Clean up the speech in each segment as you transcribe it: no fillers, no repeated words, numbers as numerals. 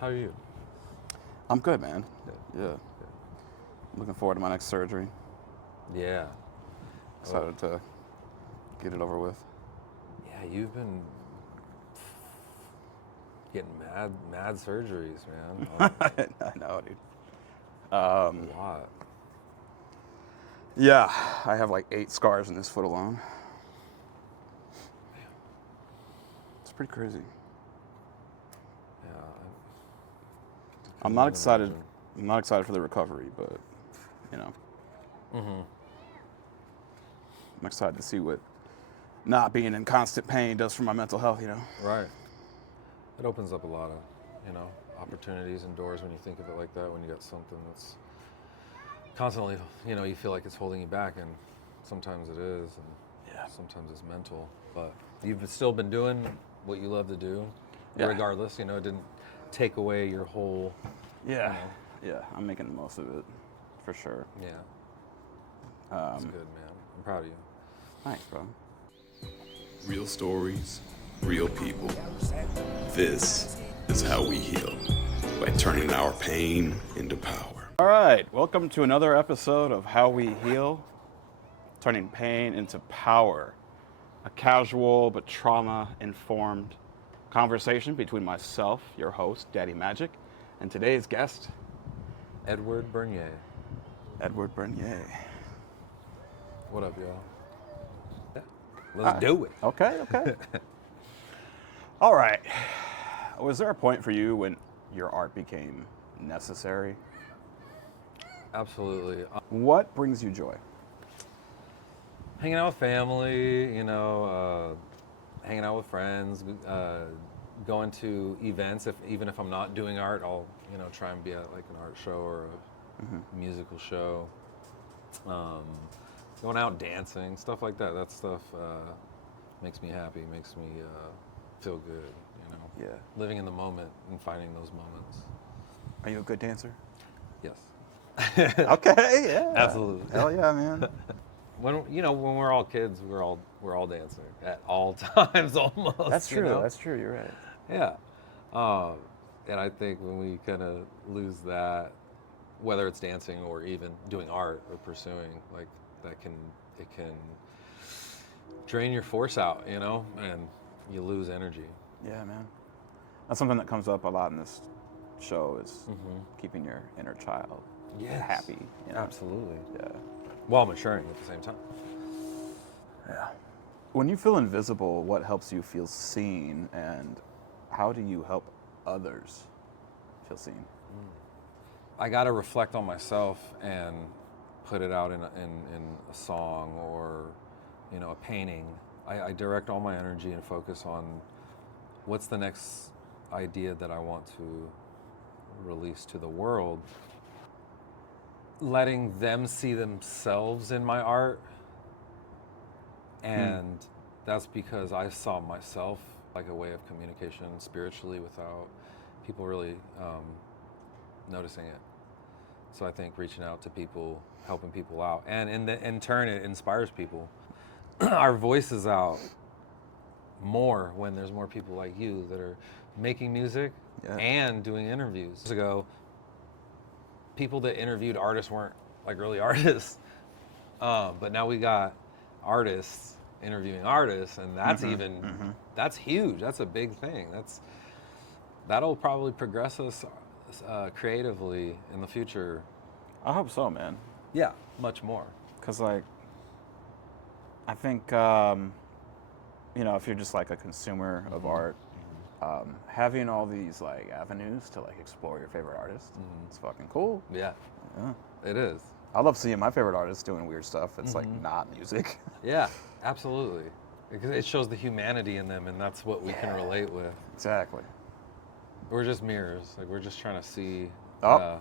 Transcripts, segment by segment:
How are you? I'm good, man. Good. Yeah. Looking forward to my next surgery. Yeah. Excited to get it over with. Yeah, you've been getting mad surgeries, man. I know, dude. A lot. Yeah, I have like 8 scars in this foot alone. It's pretty crazy. Yeah. I'm not excited. I'm not excited for the recovery, but you know, Mm-hmm. I'm excited to see what not being in constant pain does for my mental health. Right. It opens up a lot of, opportunities and doors when you think of it like that. When you got something that's constantly, you feel like it's holding you back, and sometimes it is, and Yeah. sometimes it's mental. But you've still been doing what you love to do, Yeah. regardless. It didn't take away your whole. Yeah. Yeah. I'm making the most of it, for sure. Yeah. That's good, man. I'm proud of you. Thanks, bro. Real stories, real people. This is how we heal, by turning our pain into power. All right, welcome to another episode of How We Heal, turning pain into power. A casual but trauma-informed conversation between myself, your host, Daddy Magic, and today's guest, Edward Bernier. Edward Bernier. What up, y'all? Yeah. Let's do it. Okay. All right. Was there a point for you when your art became necessary? Absolutely. What brings you joy? Hanging out with family, hanging out with friends, going to events. Even if I'm not doing art, I'll try and be at like an art show or a musical show. Going out dancing, stuff like that. That stuff makes me happy, makes me feel good. Yeah. Living in the moment and finding those moments. Are you a good dancer? Yes. Okay, yeah. Absolutely. Hell yeah, man. When we're all kids, we're all dancing at all times almost. That's true. That's true. You're right. Yeah. And I think when we kind of lose that, whether it's dancing or even doing art or pursuing, like it can drain your force out, and you lose energy. Yeah, man. That's something that comes up a lot in this show is keeping your inner child happy. Absolutely. Yeah. While maturing at the same time. Yeah. When you feel invisible, what helps you feel seen, and how do you help others feel seen? I got to reflect on myself and put it out in a song or, a painting. I direct all my energy and focus on what's the next idea that I want to release to the world. Letting them see themselves in my art. And that's because I saw myself like a way of communication spiritually without people really noticing it. So I think reaching out to people, helping people out, and in turn it inspires people. Our voice is out more when there's more people like you that are making music and doing interviews. Years ago, people that interviewed artists weren't like really artists, but now we got artists interviewing artists, and that's that's huge. That's a big thing. That'll probably progress us creatively in the future. I hope so, man. Yeah, much more. Because, I think, if you're just like a consumer of art, having all these avenues to explore your favorite artist, it's fucking cool. Yeah, it is. I love seeing my favorite artists doing weird stuff. It's not music. Yeah, absolutely. Because it shows the humanity in them, and that's what we can relate with. Exactly. We're just mirrors. We're just trying to see. There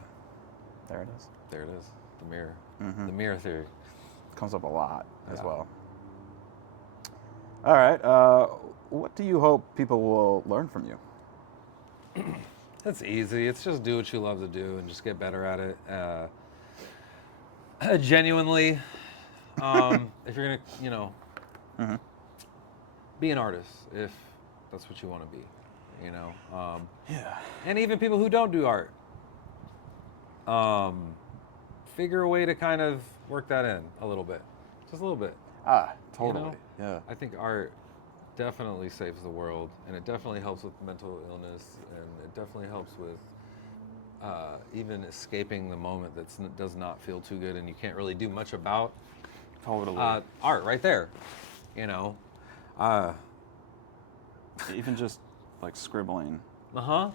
it is. There it is. The mirror. The mirror theory. Comes up a lot as well. All right. What do you hope people will learn from you? It's easy. It's just do what you love to do and just get better at it. Genuinely, if you're gonna, be an artist, if that's what you want to be, you know. Yeah. And even people who don't do art, figure a way to kind of work that in a little bit, just a little bit. Totally. You know? Yeah. I think art definitely saves the world, and it definitely helps with mental illness, and it definitely helps with even escaping the moment that does not feel too good and you can't really do much about. Totally. Art right there, you know. Even just like scribbling,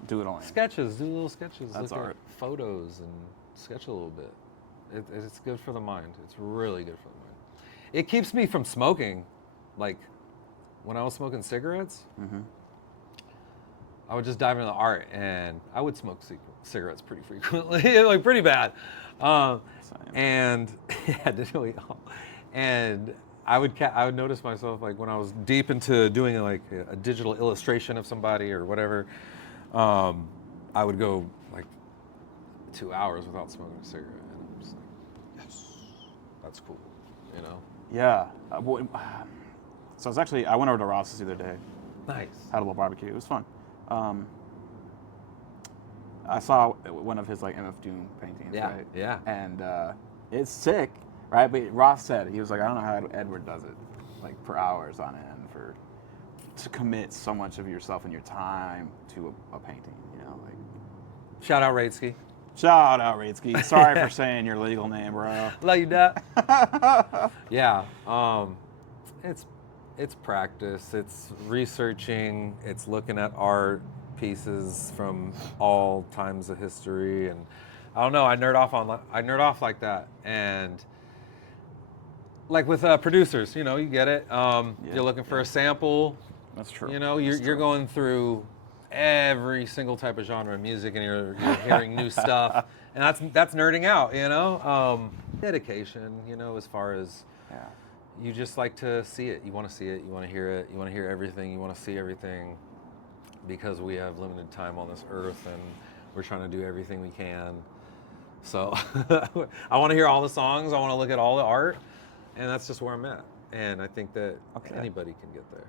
Doodling. Sketches, do little sketches. That's look art. At photos and sketch a little bit. It's good for the mind. It's really good for the mind. It keeps me from smoking. Like when I was smoking cigarettes, I would just dive into the art, and I would smoke cigarettes pretty frequently, like pretty bad. And yeah, didn't we all? And I would notice myself like when I was deep into doing like a digital illustration of somebody or whatever, I would go like 2 hours without smoking a cigarette, and I'm just like, yes, that's cool, you know? Yeah. So it's actually, I went over to Ross's the other day. Nice. Had a little barbecue. It was fun. I saw one of his like MF Doom paintings, Yeah, right? yeah. And it's sick, right? But Ross said, he was like, I don't know how Edward does it, like for hours on end, to commit so much of yourself and your time to a painting, you know? Like, Shout out Raitsky. shout out Raitsky. Sorry for saying your legal name, bro. Love you, Dad. Yeah. It's practice. It's researching. It's looking at art pieces from all times of history, and I don't know. I nerd off like that, and like with producers, you know, you get it. You're looking for a sample. That's true. You know, you're going through every single type of genre of music, and you're hearing new stuff, and that's nerding out. You know, dedication. You know, as far as you just like to see it. You want to see it. You want to hear it. You want to hear everything. You want to see everything, because we have limited time on this earth, and we're trying to do everything we can. So I want to hear all the songs. I want to look at all the art, and that's just where I'm at. And I think that anybody can get there.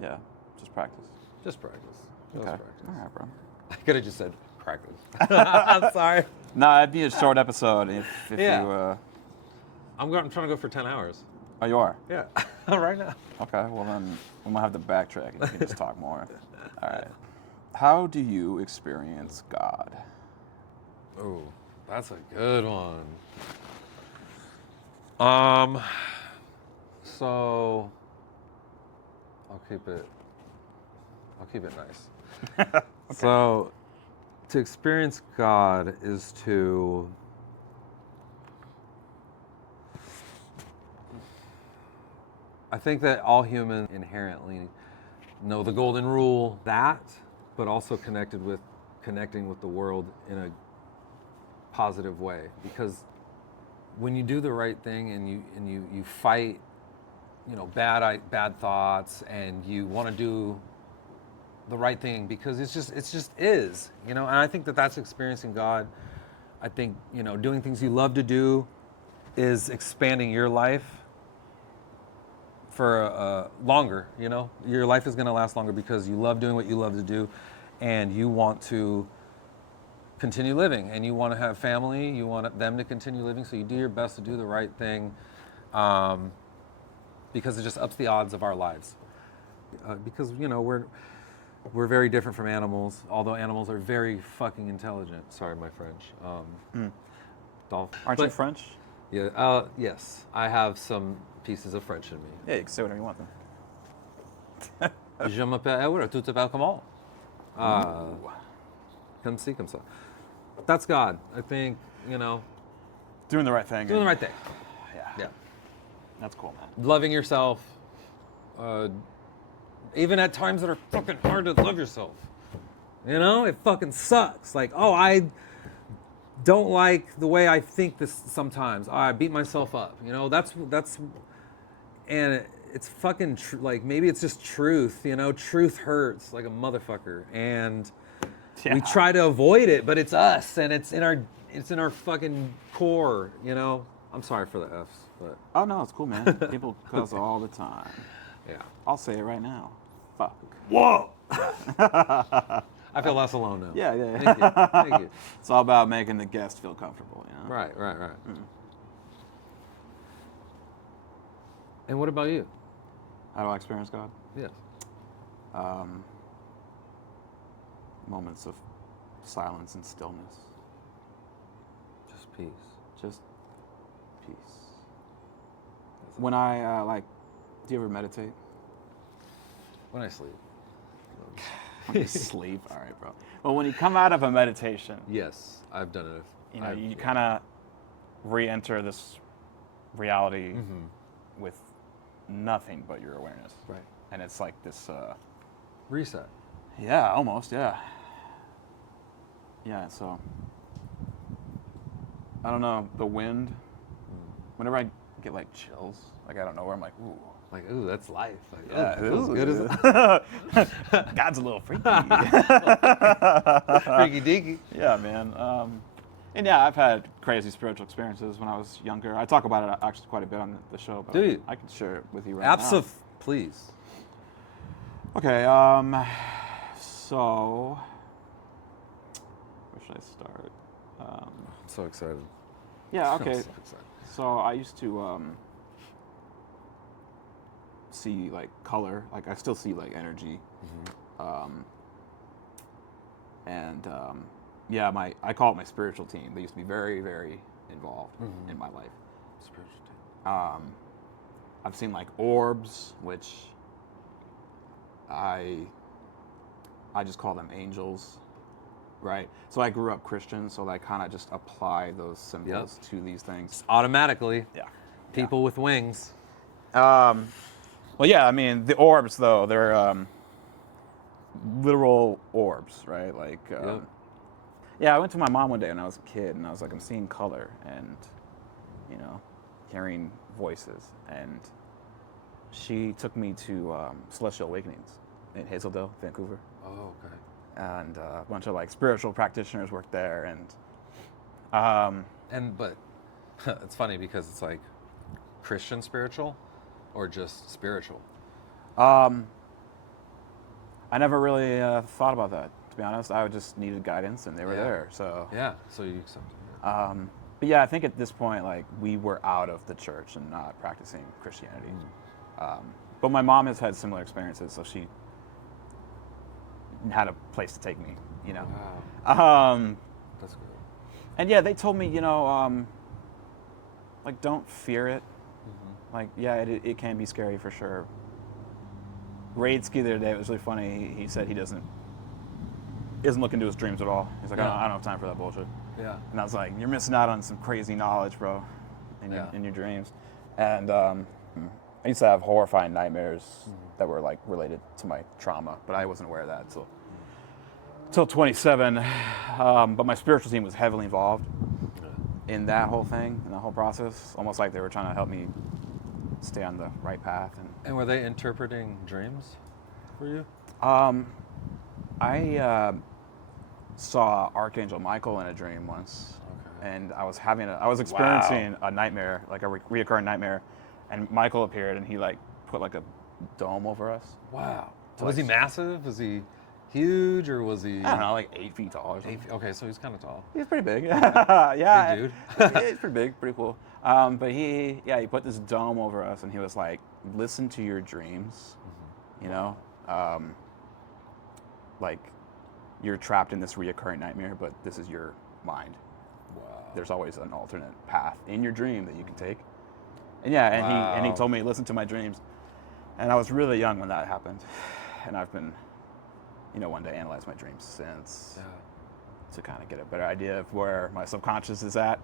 Yeah, just practice. Just practice. Just Okay. practice. All right, bro. I could have just said practice. I'm sorry. No, it'd be a short episode if Yeah. you. I'm trying to go for 10 hours. Oh, you are? Yeah, right now. Okay, well then we might have to backtrack and you can just talk more. All right. How do you experience God? Oh, that's a good one. So I'll keep it nice. Okay. So to experience God is to I think that all humans inherently know the golden rule, but also connecting with the world in a positive way. Because when you do the right thing and you fight, you know, bad thoughts, and you want to do the right thing because it's just is, you know. And I think that that's experiencing God. I think, you know, doing things you love to do is expanding your life for longer, you know. Your life is going to last longer because you love doing what you love to do, and you want to continue living, and you want to have family, you want them to continue living, so you do your best to do the right thing, because it just ups the odds of our lives. Because, you know, we're very different from animals, although animals are very fucking intelligent. Sorry, my French. Aren't you French? Yeah. Yes, I have some pieces of French in me. Yeah, you can say whatever you want then. Je m'appelle Edward, tu t'appelles comment? Comme ci, comme ça. That's God. I think, you know. Doing the right thing. Doing the right thing. Yeah. That's cool, man. Loving yourself. Even at times that are fucking hard to love yourself. You know, it fucking sucks. Like, oh, I don't like the way I think this sometimes. I beat myself up. You know, that's and it's fucking like, maybe it's just truth, you know. Truth hurts like a motherfucker, and we try to avoid it, but it's us, and it's in our fucking core, you know. I'm sorry for the F's, but Oh no, it's cool, man. People cuss all the time. yeah. I'll say it right now. Fuck. Whoa. I feel less alone now. Yeah, yeah. Thank you. Thank you. It's all about making the guest feel comfortable, you know? Right. And what about you? How do I experience God? Yes. Moments of silence and stillness. Just peace. Just peace. When I, do you ever meditate? When I sleep. When you sleep? All right, bro. Well, when you come out of a meditation, Yes, I've done it. you kind of re-enter this reality with nothing but your awareness. Right. And it's like this, Reset. yeah, almost, yeah. Yeah, so, I don't know, the wind, whenever I get like chills, like I don't know where I'm like, ooh. Like, ooh, that's life. Like, Yeah, it feels good. Isn't it? God's a little freaky. Freaky deaky. Yeah, man. And yeah, I've had crazy spiritual experiences when I was younger. I talk about it actually quite a bit on the show, but Do you? I can share it with you right now. Please. Okay, so where should I start? I'm so excited. Yeah, I'm okay. so excited. So I used to see like color, like I still see like energy, and yeah, I call it my spiritual team. They used to be very, very involved in my life. Spiritual team. I've seen like orbs, which I just call them angels, right? So I grew up Christian, so I kind of just apply those symbols to these things. Automatically. Yeah. People with wings. Well, yeah, I mean, the orbs, though, they're literal orbs, right? Like, yeah, I went to my mom one day when I was a kid, and I was like, I'm seeing color and, you know, hearing voices. And she took me to Celestial Awakenings in Hazeldale, Vancouver. Oh, okay. And a bunch of, like, spiritual practitioners worked there. But it's funny because it's like Christian spiritual or just spiritual? I never really thought about that, to be honest. I just needed guidance, and they were there. So yeah, so you accepted it. but yeah, I think at this point, like, we were out of the church and not practicing Christianity. But my mom has had similar experiences, so she had a place to take me, you know. Wow. That's good. And yeah, they told me, you know, like, don't fear it. Like, yeah, it can be scary for sure. Raid Ski the other day, it was really funny. He said he isn't looking into his dreams at all. He's like, I don't have time for that bullshit. Yeah. And I was like, you're missing out on some crazy knowledge, bro, in your dreams. And I used to have horrifying nightmares that were like related to my trauma, but I wasn't aware of that until 27. But my spiritual team was heavily involved in that whole thing, in the whole process, almost like they were trying to help me stay on the right path. And were they interpreting dreams for you? I saw Archangel Michael in a dream once, and I was experiencing a nightmare, like a reoccurring nightmare, and Michael appeared, and he like put like a dome over us. Wow. Was he massive? Was he huge, or was he? I don't know, like 8 feet tall or something. Okay, so he's kind of tall. He's pretty big. Yeah, Big dude. Yeah, he's pretty big, pretty cool. But he put this dome over us, and he was like, "Listen to your dreams, you know, like you're trapped in this reoccurring nightmare, but this is your mind. Wow. There's always an alternate path in your dream that you can take." And yeah, and he told me, "Listen to my dreams," and I was really young when that happened, and I've been, you know, one day analyze my dreams since. Yeah. To kind of get a better idea of where my subconscious is at.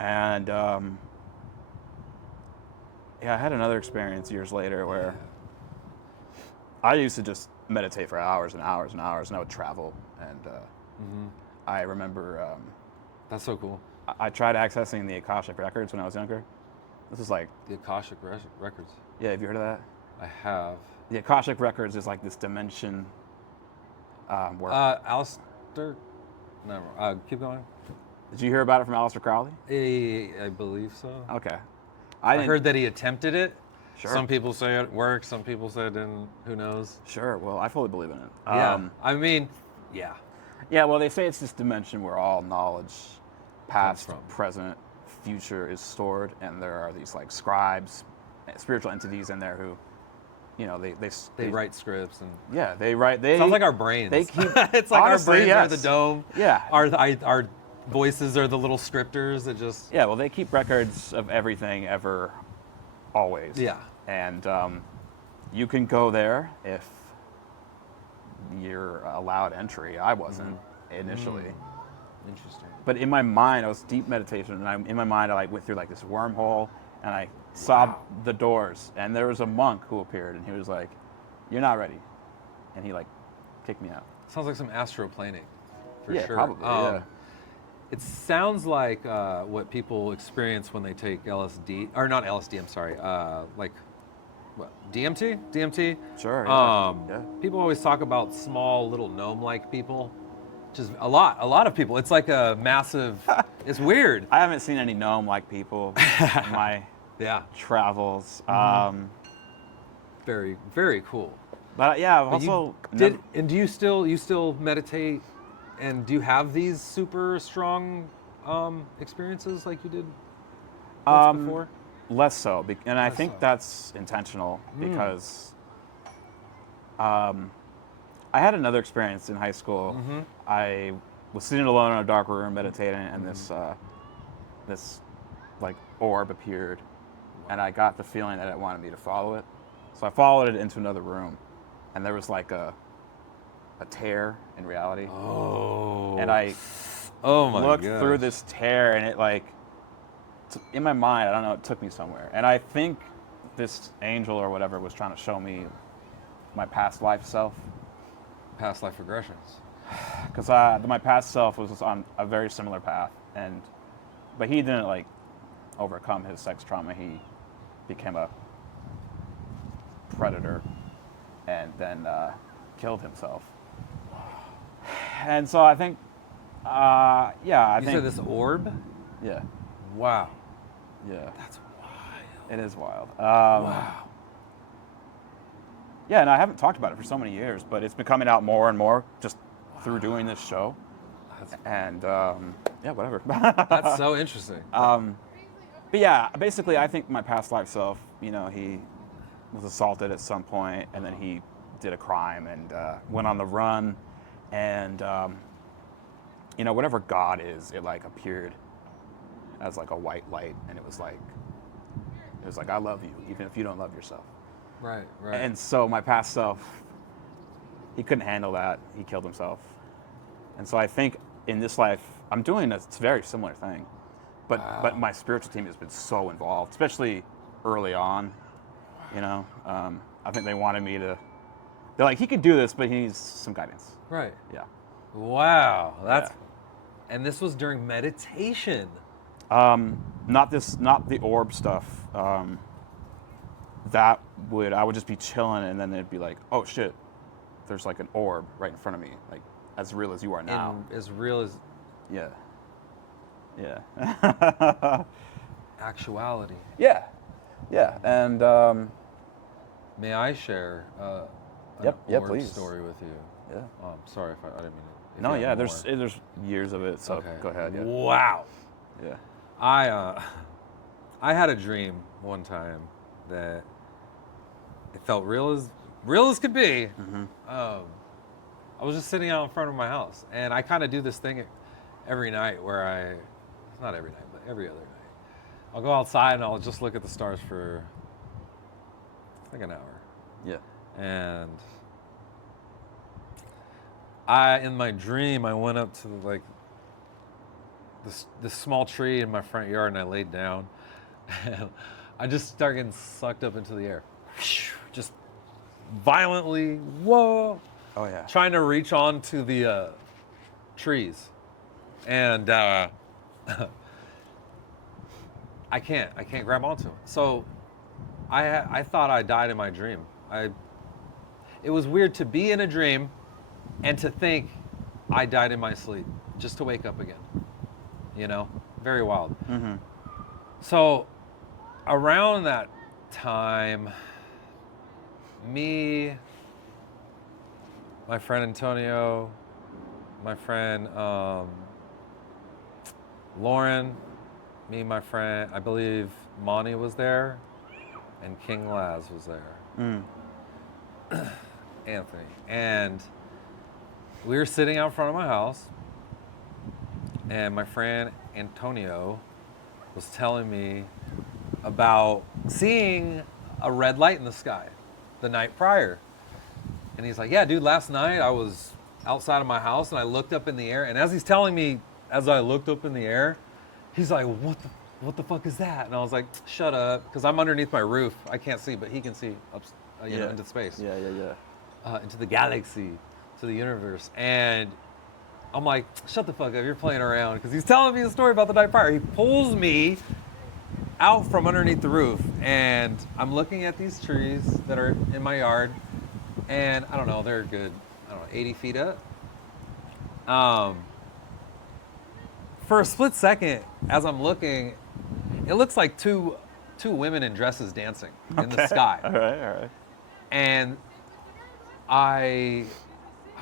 And I had another experience years later where I used to just meditate for hours and hours and hours, and I would travel. And I remember that's so cool. I tried accessing the Akashic records when I was younger. This is like the Akashic records. Yeah, have you heard of that? I have. The Akashic records is like this dimension where Alistair. No, keep going. Did you hear about it from Aleister Crowley? I believe so. Okay. I heard that he attempted it, Sure. Some people say it works. Some people say it didn't. Who knows? Sure. Well, I fully believe in it. Yeah. I mean, yeah. Yeah. Well, they say it's this dimension where all knowledge, past, from. present, future, is stored, and there are these like scribes, spiritual entities in there who, you know, They write scripts and. Yeah, they write. They Sounds like our brains. They keep. It's like honestly, our brains yes. are the dome. Yeah. Our voices are the little scripters that just. Yeah. Well, they keep records of everything ever, always. Yeah. And you can go there if you're allowed entry. I wasn't initially. Interesting. But in my mind, I was deep meditation, and in my mind, I like went through like this wormhole, and I saw the doors, and there was a monk who appeared, and he was like, "You're not ready," and he like kicked me out. Sounds like some astroplaning, for Yeah, sure. probably. Yeah. It sounds like what people experience when they take LSD, or not LSD. I'm sorry. Like, what? DMT? DMT. Sure. Yeah. People always talk about small little gnome-like people, which is a lot of people. It's like a massive. It's weird. I haven't seen any gnome-like people in my Yeah. travels. Very, very cool. But yeah, I've But you also and do you still meditate, and do you have these super strong experiences like you did once before? less so, and I Less think so. that's intentional because I had another experience in high school. I was sitting alone in a dark room meditating, and this like orb appeared, and I got the feeling that it wanted me to follow it. So I followed it into another room, and there was like a tear in reality. Oh. And I Oh my looked gosh. through this tear, and it like, in my mind, I don't know, it took me somewhere. And I think this angel or whatever was trying to show me my past life self. Past life regressions. Because my past self was on a very similar path, but he didn't like overcome his sex trauma. He became a predator, and then killed himself. And so I think, I You think said this orb? yeah, Wow. yeah, That's wild. it is wild. Wow. Yeah, and I haven't talked about it for so many years, but it's been coming out more and more just through doing this show. And yeah, whatever. That's so interesting. But yeah, basically, I think my past life self, you know, he was assaulted at some point, and then he did a crime and went on the run, and you know, whatever God is, it like appeared as like a white light, and it was like, I love you, even if you don't love yourself. Right. And so my past self, he couldn't handle that. He killed himself. And so I think in this life, I'm doing a very similar thing. But my spiritual team has been so involved, especially early on. You know, I think they wanted me to. They're like, he can do this, but he needs some guidance. Right. Yeah. Wow. And this was during meditation. Not the orb stuff. I would just be chilling, and then it'd be like, oh shit, there's like an orb right in front of me, like as real as you are now. As real as Yeah. Yeah. actuality. Yeah. Yeah. And May I share an yeah, orb please. story with you? yeah. Sorry if I didn't mean it. If No, you yeah, have there's more. years of it, so Okay. go ahead. Yeah. Wow. Yeah. I had a dream one time that it felt real as could be. I was just sitting out in front of my house, and I kind of do this thing every night where not every night, but every other night, I'll go outside and I'll just look at the stars for like an hour. Yeah. And in my dream, I went up to like this small tree in my front yard, and I laid down, and I just started getting sucked up into the air, just violently. Whoa! Oh yeah. Trying to reach onto the trees, and I can't grab onto them. So I thought I died in my dream. It was weird to be in a dream and to think I died in my sleep, just to wake up again. You know, very wild. So around that time, me, my friend Antonio, my friend Lauren, me, my friend, I believe Monty was there, and King Laz was there. Anthony. And we were sitting out front of my house, and my friend Antonio was telling me about seeing a red light in the sky the night prior. And he's like, yeah, dude, last night I was outside of my house and I looked up in the air. And as he's telling me, as I looked up in the air, he's like, what the fuck is that? And I was like, shut up, because I'm underneath my roof. I can't see, but he can see up, into space. Yeah. Into the galaxy, to the universe. And I'm like, shut the fuck up, you're playing around. Because he's telling me a story about the night prior. He pulls me out from underneath the roof, and I'm looking at these trees that are in my yard, and I don't know, they're good, 80 feet up. For a split second, as I'm looking, it looks like two women in dresses dancing in the sky. All right. And I'm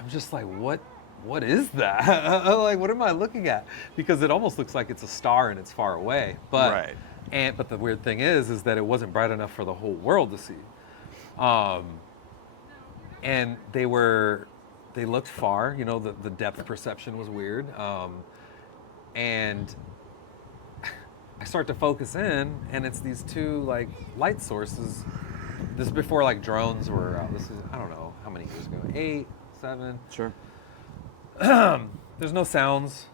just like, what is that? Like, what am I looking at? Because it almost looks like it's a star and it's far away. But Right. But the weird thing is that it wasn't bright enough for the whole world to see. And they looked far, the depth perception was weird. And I start to focus in, and it's these two like light sources. This is before like drones were out. This is, I don't know how many years ago, 8, 7. Sure. There's no sounds,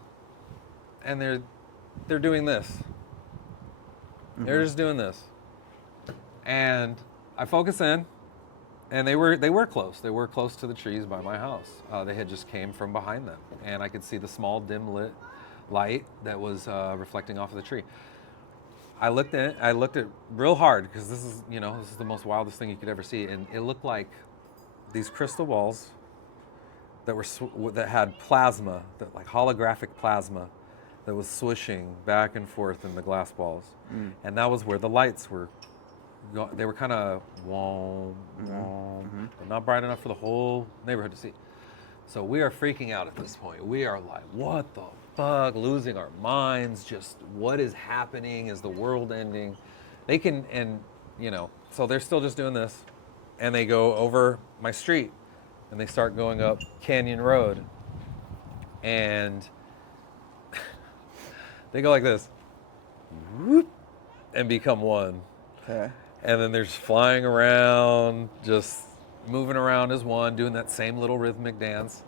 and they're doing this. They're just doing this, and I focus in, and they were close. They were close to the trees by my house. They had just came from behind them, and I could see the small dim lit light that was reflecting off of the tree. I looked at real hard, because this is the most wildest thing you could ever see, and it looked like these crystal balls that had plasma, that like holographic plasma, that was swishing back and forth in the glass balls, and that was where the lights were. They were kind of warm, but not bright enough for the whole neighborhood to see. So we are freaking out at this point. We are like, what the fuck? Losing our minds. Just what is happening? Is the world ending? So they're still just doing this, and they go over my street, and they start going up Canyon Road, and they go like this, whoop, and become one. Okay. And then they're just flying around, just moving around as one, doing that same little rhythmic dance.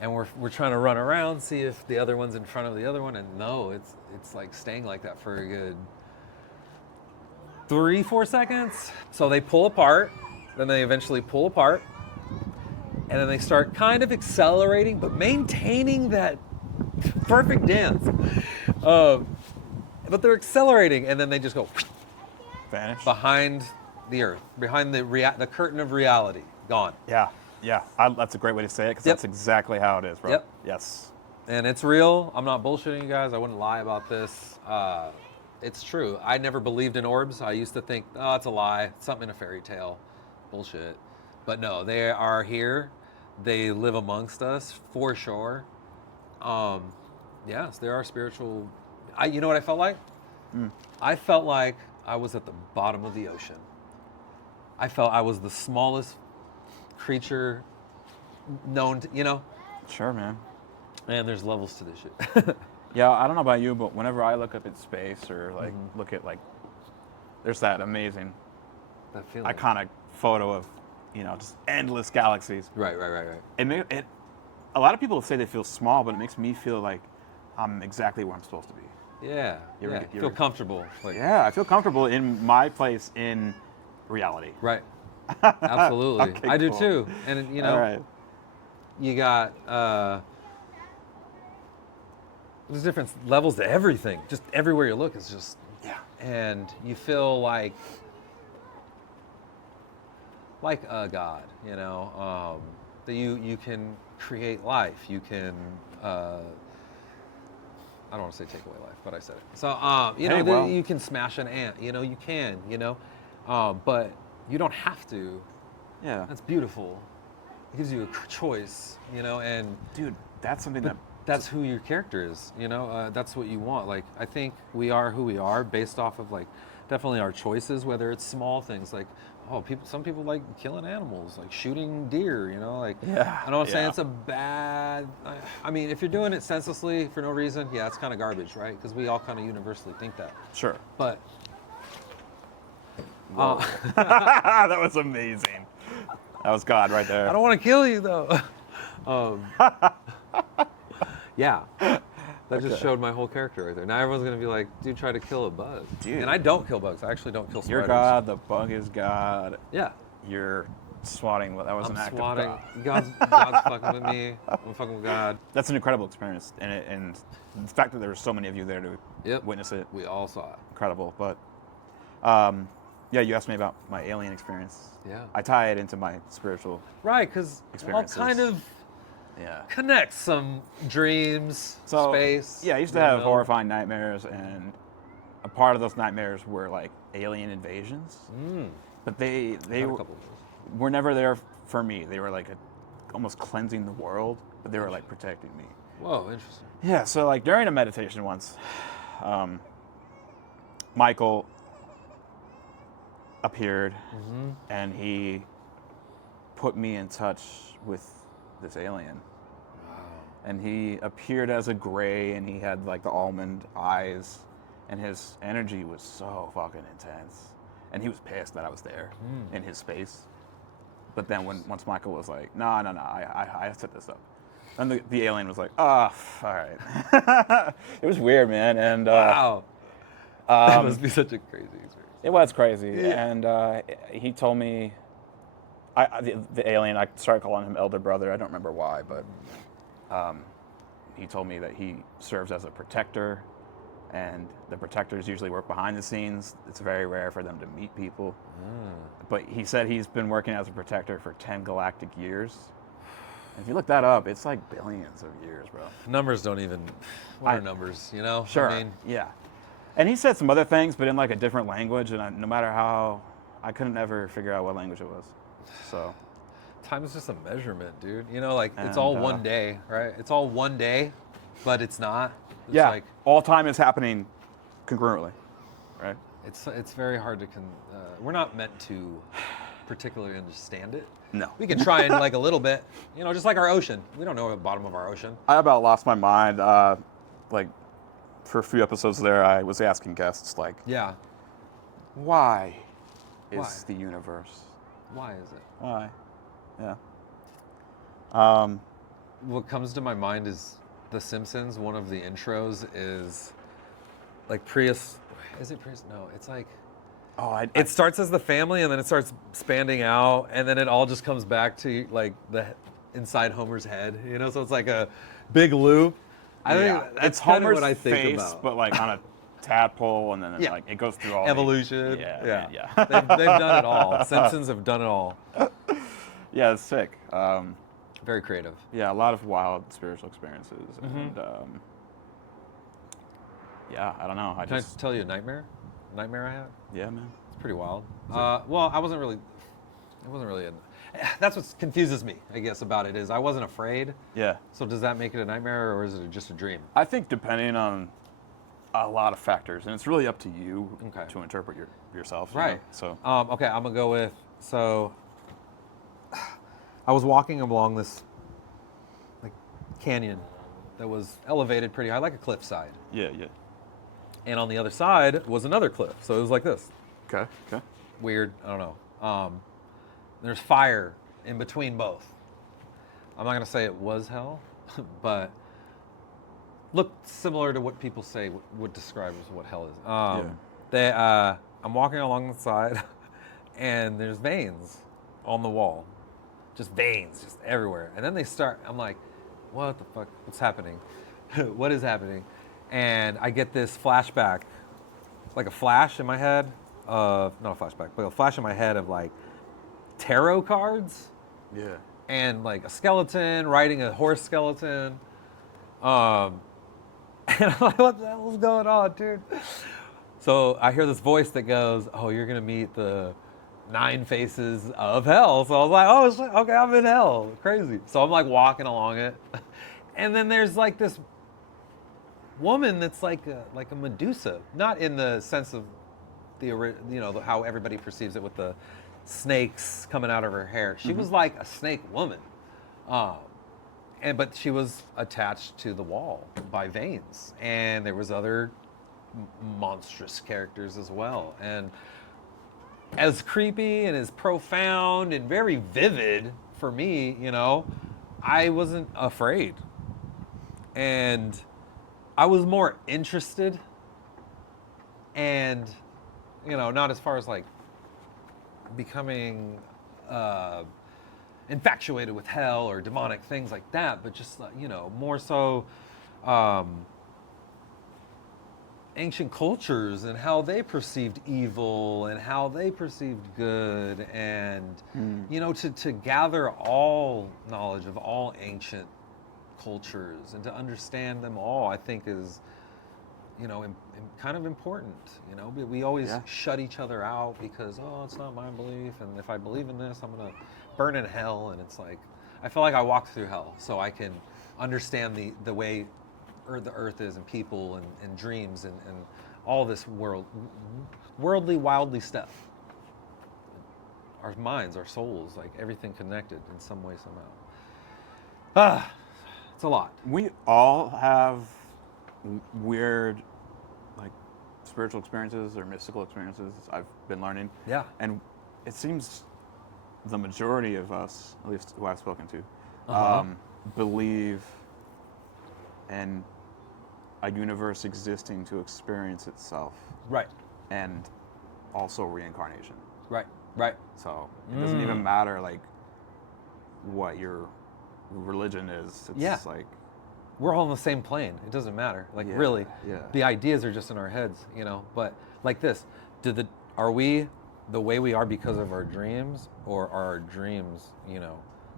And we're trying to run around, see if the other one's in front of the other one, and no, it's like staying like that for a good 3-4 seconds. So they pull apart, then they eventually pull apart, and then they start kind of accelerating, but maintaining that perfect dance. But they're accelerating, and then they just go Vanish. behind the earth, behind the curtain of reality, gone. Yeah. That's a great way to say it, because that's exactly how it is, bro. Yep. Yes. And it's real. I'm not bullshitting you guys. I wouldn't lie about this. It's true. I never believed in orbs. I used to think, oh, it's a lie. It's something in a fairy tale. Bullshit. But no, they are here. They live amongst us, for sure. Yes, there are spiritual... You know what I felt like? I felt like I was at the bottom of the ocean. I felt I was the smallest creature known to, Sure, man. And there's levels to this shit. Yeah, I don't know about you, but whenever I look up at space or like look at like, there's that amazing That feeling. iconic photo of, just endless galaxies. Right. And a lot of people say they feel small, but it makes me feel like I'm exactly where I'm supposed to be. Yeah. You ever- you Feel ever- Comfortable. Like, Yeah, I feel comfortable in my place in reality. Right. Absolutely. Okay, I do cool. too. And All right. you got there's different levels to everything. Just everywhere you look is just and you feel like a god, that you can create life. You can I don't want to say take away life, but I said it. So, Hey, well. you can smash an ant. You can. But you don't have to. Yeah. That's beautiful. It gives you a choice, and Dude, that's something but that's who your character is, that's what you want. Like, I think we are who we are based off of, like, definitely our choices, whether it's small things like, some people like killing animals, like shooting deer, like, Yeah, I know I'm saying yeah. it's a bad, I mean, if you're doing it senselessly for no reason, yeah, it's kind of garbage, right? Because we all kind of universally think that. Sure. But, That was amazing. That was God right there. I don't want to kill you, though. Yeah. That just showed my whole character right there. Now everyone's going to be like, dude, try to kill a bug. Dude. And I don't kill bugs. I actually don't kill spiders. You're God, the bug is God. Yeah. You're swatting. That was I'm an act swatting. of God. God's fucking with me. I'm fucking with God. That's an incredible experience. And the fact that there were so many of you there to Yep. witness it, We all saw it. incredible. But yeah, you asked me about my alien experience. Yeah. I tie it into my spiritual. Right, because all Experiences. kind of Yeah. connects some dreams, So, space. yeah, I used to have horrifying nightmares, and a part of those nightmares were like alien invasions. But they Had a were, couple of those. were never there for me. They were like almost cleansing the world, but they were like protecting me. Whoa, interesting. Yeah, so like during a meditation once, Michael appeared and he put me in touch with this alien. And he appeared as a gray, and he had like the almond eyes, and his energy was so fucking intense. And he was pissed that I was there in his space. But then once Michael was like, no, I set this up. And the alien was like, all right. It was weird, man. And Wow. That must be such a crazy experience. it was crazy. Yeah. And he told me, the alien, I started calling him elder brother. I don't remember why, but he told me that he serves as a protector, and the protectors usually work behind the scenes. It's very rare for them to meet people. But he said he's been working as a protector for 10 galactic years. And if you look that up, it's like billions of years, bro. Numbers don't even. What are numbers? Sure. I mean, yeah. And he said some other things, but in like a different language, and no matter how, I couldn't ever figure out what language it was. So. time is just a measurement, dude. Like it's And, all one day, right? It's all one day, but it's not. It's Yeah, like all time is happening congruently, right? it's very hard to. We're not meant to particularly understand it. No. We can try and like a little bit, just like our ocean. We don't know the bottom of our ocean. I about lost my mind. Like, for a few episodes there, I was asking guests, like, Yeah. why is Why? the universe? Why is it? Why? Yeah. What comes to my mind is The Simpsons. One of the intros is like Prius. Is it Prius? No, it's like. It starts as the family, and then it starts expanding out, and then it all just comes back to like the inside Homer's head, So it's like a big loop. I think that's it's kind of Homer's what I think face, about. but like on a tadpole, and then Yeah. like it goes through all Evolution. Yeah. they've done it all. Simpsons have done it all. Yeah, it's sick. Very creative. Yeah, a lot of wild spiritual experiences, and yeah, I don't know. Can I tell you a nightmare? Nightmare I had? Yeah, man. It's pretty wild. Well, I wasn't really. It wasn't really. That's what confuses me, I guess, about it is I wasn't afraid. Yeah. So does that make it a nightmare, or is it just a dream? I think depending on a lot of factors, and it's really up to you Okay. to interpret yourself. Right. So. Okay, I'm gonna go with. So I was walking along this like canyon that was elevated pretty high, like a cliffside, Yeah. and on the other side was another cliff. So it was like this. Okay. Weird. I don't know. There's fire in between both. I'm not gonna say it was hell, but looked similar to what people say would describe as what hell is. I'm walking along the side, and there's veins on the wall, just veins, just everywhere. And then they start. I'm like, what the fuck? What's happening? What is happening? And I get this flashback, like a flash in my head of not a flashback, but a flash in my head of like tarot cards Yeah. and like a skeleton riding a horse skeleton. And I'm like, what the hell is going on, dude? So I hear this voice that goes, "Oh, you're gonna meet the 9 faces of hell." So I was like, "Oh, shit, okay, I'm in hell." Crazy. So I'm like walking along it, and then there's like this woman that's like a Medusa, not in the sense of how everybody perceives it with the snakes coming out of her hair. She was like a snake woman, um, but she was attached to the wall by veins, and there was other monstrous characters as well, and as creepy and as profound and very vivid for me, I wasn't afraid, and I was more interested, and not as far as like becoming infatuated with hell or demonic things like that, but just more so ancient cultures and how they perceived evil and how they perceived good, and to gather all knowledge of all ancient cultures and to understand them all, I think is kind of important. We always shut each other out because, oh, it's not my belief, and if I believe in this, I'm gonna burn in hell. And it's like, I feel like I walked through hell so I can understand the way the earth is, and people, and dreams, and all this worldly, wildly stuff. Our minds, our souls, like everything connected in some way, somehow. It's a lot. We all have weird, like, spiritual experiences or mystical experiences, I've been learning. Yeah. And it seems the majority of us, at least who I've spoken to, believe in a universe existing to experience itself. Right. And also reincarnation. Right. Right. So it doesn't even matter, like, what your religion is. It's Yeah. like, we're all on the same plane. It doesn't matter. Like, Yeah, really, yeah. the ideas are just in our heads, But like this, are we the way we are because of our dreams, or are our dreams,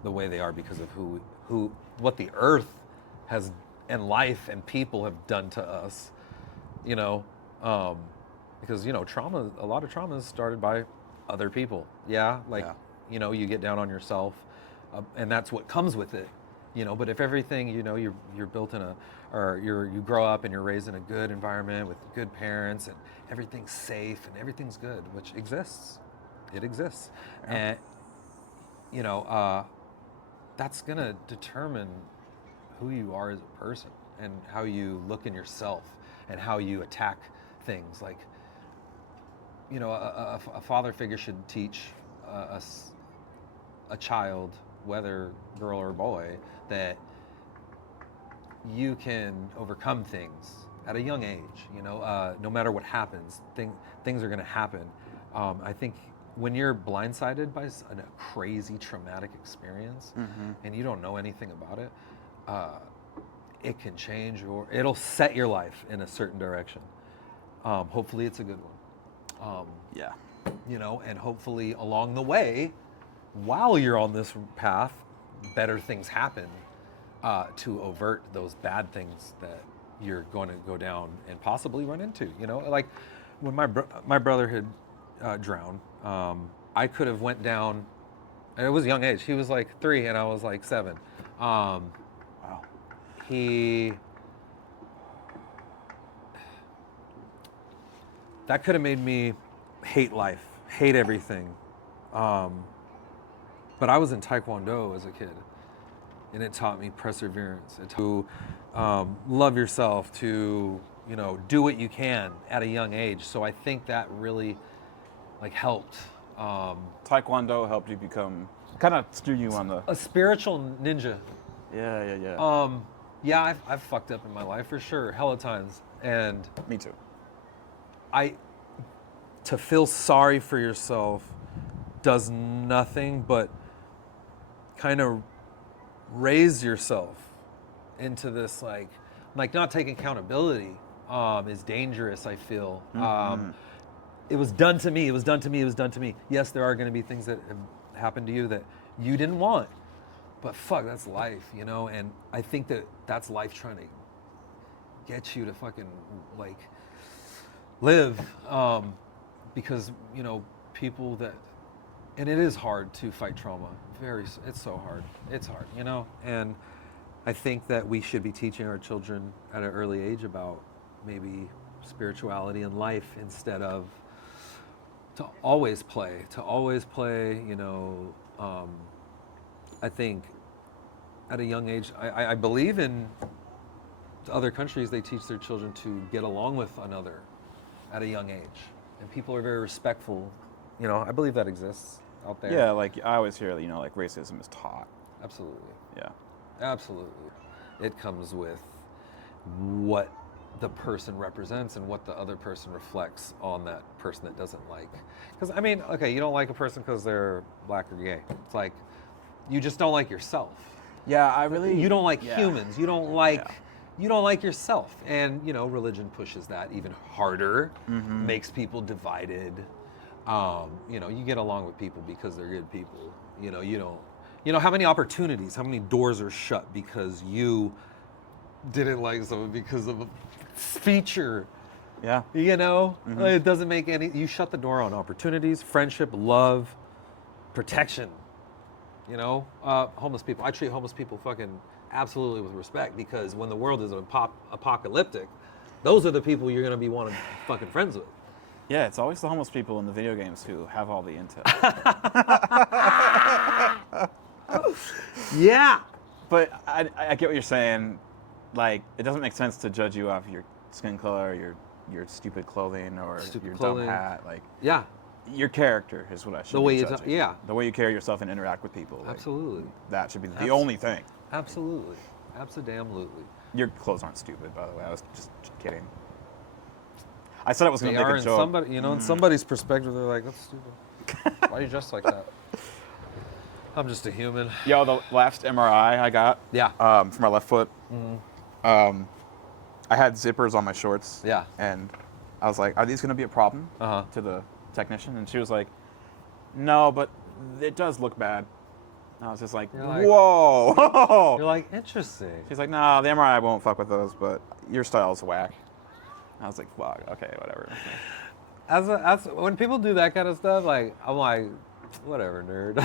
the way they are because of what the earth has, and life and people have done to us, because trauma. A lot of trauma is started by other people. Yeah, like you get down on yourself, and that's what comes with it. But if everything, you're built in you grow up and you're raised in a good environment with good parents, and everything's safe and everything's good, which exists. It exists. Yeah. And, that's going to determine who you are as a person and how you look in yourself and how you attack things. Like, a father figure should teach a child, whether girl or boy, that you can overcome things at a young age. No matter what happens, things are going to happen. I think when you're blindsided by a crazy traumatic experience, and you don't know anything about it, it can change, or it'll set your life in a certain direction. Hopefully it's a good one. And hopefully along the way, while you're on this path, better things happen to avert those bad things that you're going to go down and possibly run into. Like when my brother had drowned, I could have went down. And it was a young age. He was like 3 and I was like 7. wow. That could have made me hate life, hate everything. But I was in Taekwondo as a kid, and it taught me perseverance. It taught to love yourself, to do what you can at a young age. So I think that really helped. Taekwondo helped you become, kind of steer you on the... A spiritual ninja. Yeah. Yeah, I've fucked up in my life for sure, hella times, and Me too. To feel sorry for yourself does nothing but kind of raise yourself into this like not taking accountability is dangerous, I feel. It was done to me. It was done to me. It was done to me. Yes, there are going to be things that have happened to you that you didn't want, but fuck, that's life, And I think that's life trying to get you to fucking live, because people that, and it is hard to fight trauma. It's so hard. It's hard, and I think that we should be teaching our children at an early age about maybe spirituality and life instead of to always play. I think at a young age, I believe in other countries, they teach their children to get along with another at a young age. And people are very respectful. I believe that exists out there. Yeah, like I always hear, like racism is taught. Absolutely. Yeah. Absolutely. It comes with what the person represents and what the other person reflects on that person that doesn't like. Because, okay, you don't like a person because they're black or gay. It's like, you just don't like yourself. Yeah, You don't like yeah. humans. You don't like yourself. And, religion pushes that even harder, makes people divided. You get along with people because they're good people. You don't, how many opportunities, how many doors are shut because you didn't like someone because of a feature. Yeah. It doesn't make you shut the door on opportunities, friendship, love, protection. Homeless people. I treat homeless people fucking absolutely with respect, because when the world is apocalyptic, those are the people you're going to be wanting fucking friends with. Yeah, it's always the homeless people in the video games who have all the intel. Yeah. But I get what you're saying. Like, it doesn't make sense to judge you off your skin color, your stupid clothing, or your dumb hat. Like, yeah. Your character is what I should The way be you judging. yeah. The way you carry yourself and interact with people. Like, Absolutely. That should be the only thing. Absolutely. Absolutely. Your clothes aren't stupid, by the way. I was just kidding. I said I was going They to are make a in joke. somebody, in somebody's perspective, they're like, that's stupid. Why are you dressed like that? I'm just a human. Yo, the last MRI I got Yeah. for my left foot, I had zippers on my shorts. Yeah. And I was like, are these going to be a problem Uh-huh. to the technician? And she was like, no, but it does look bad. And I was just like, You're like- whoa. You're like, interesting. She's like, no, the MRI won't fuck with those, but your style's whack. I was like, fuck, okay, whatever. As when people do that kind of stuff, like, I'm like, whatever, nerd.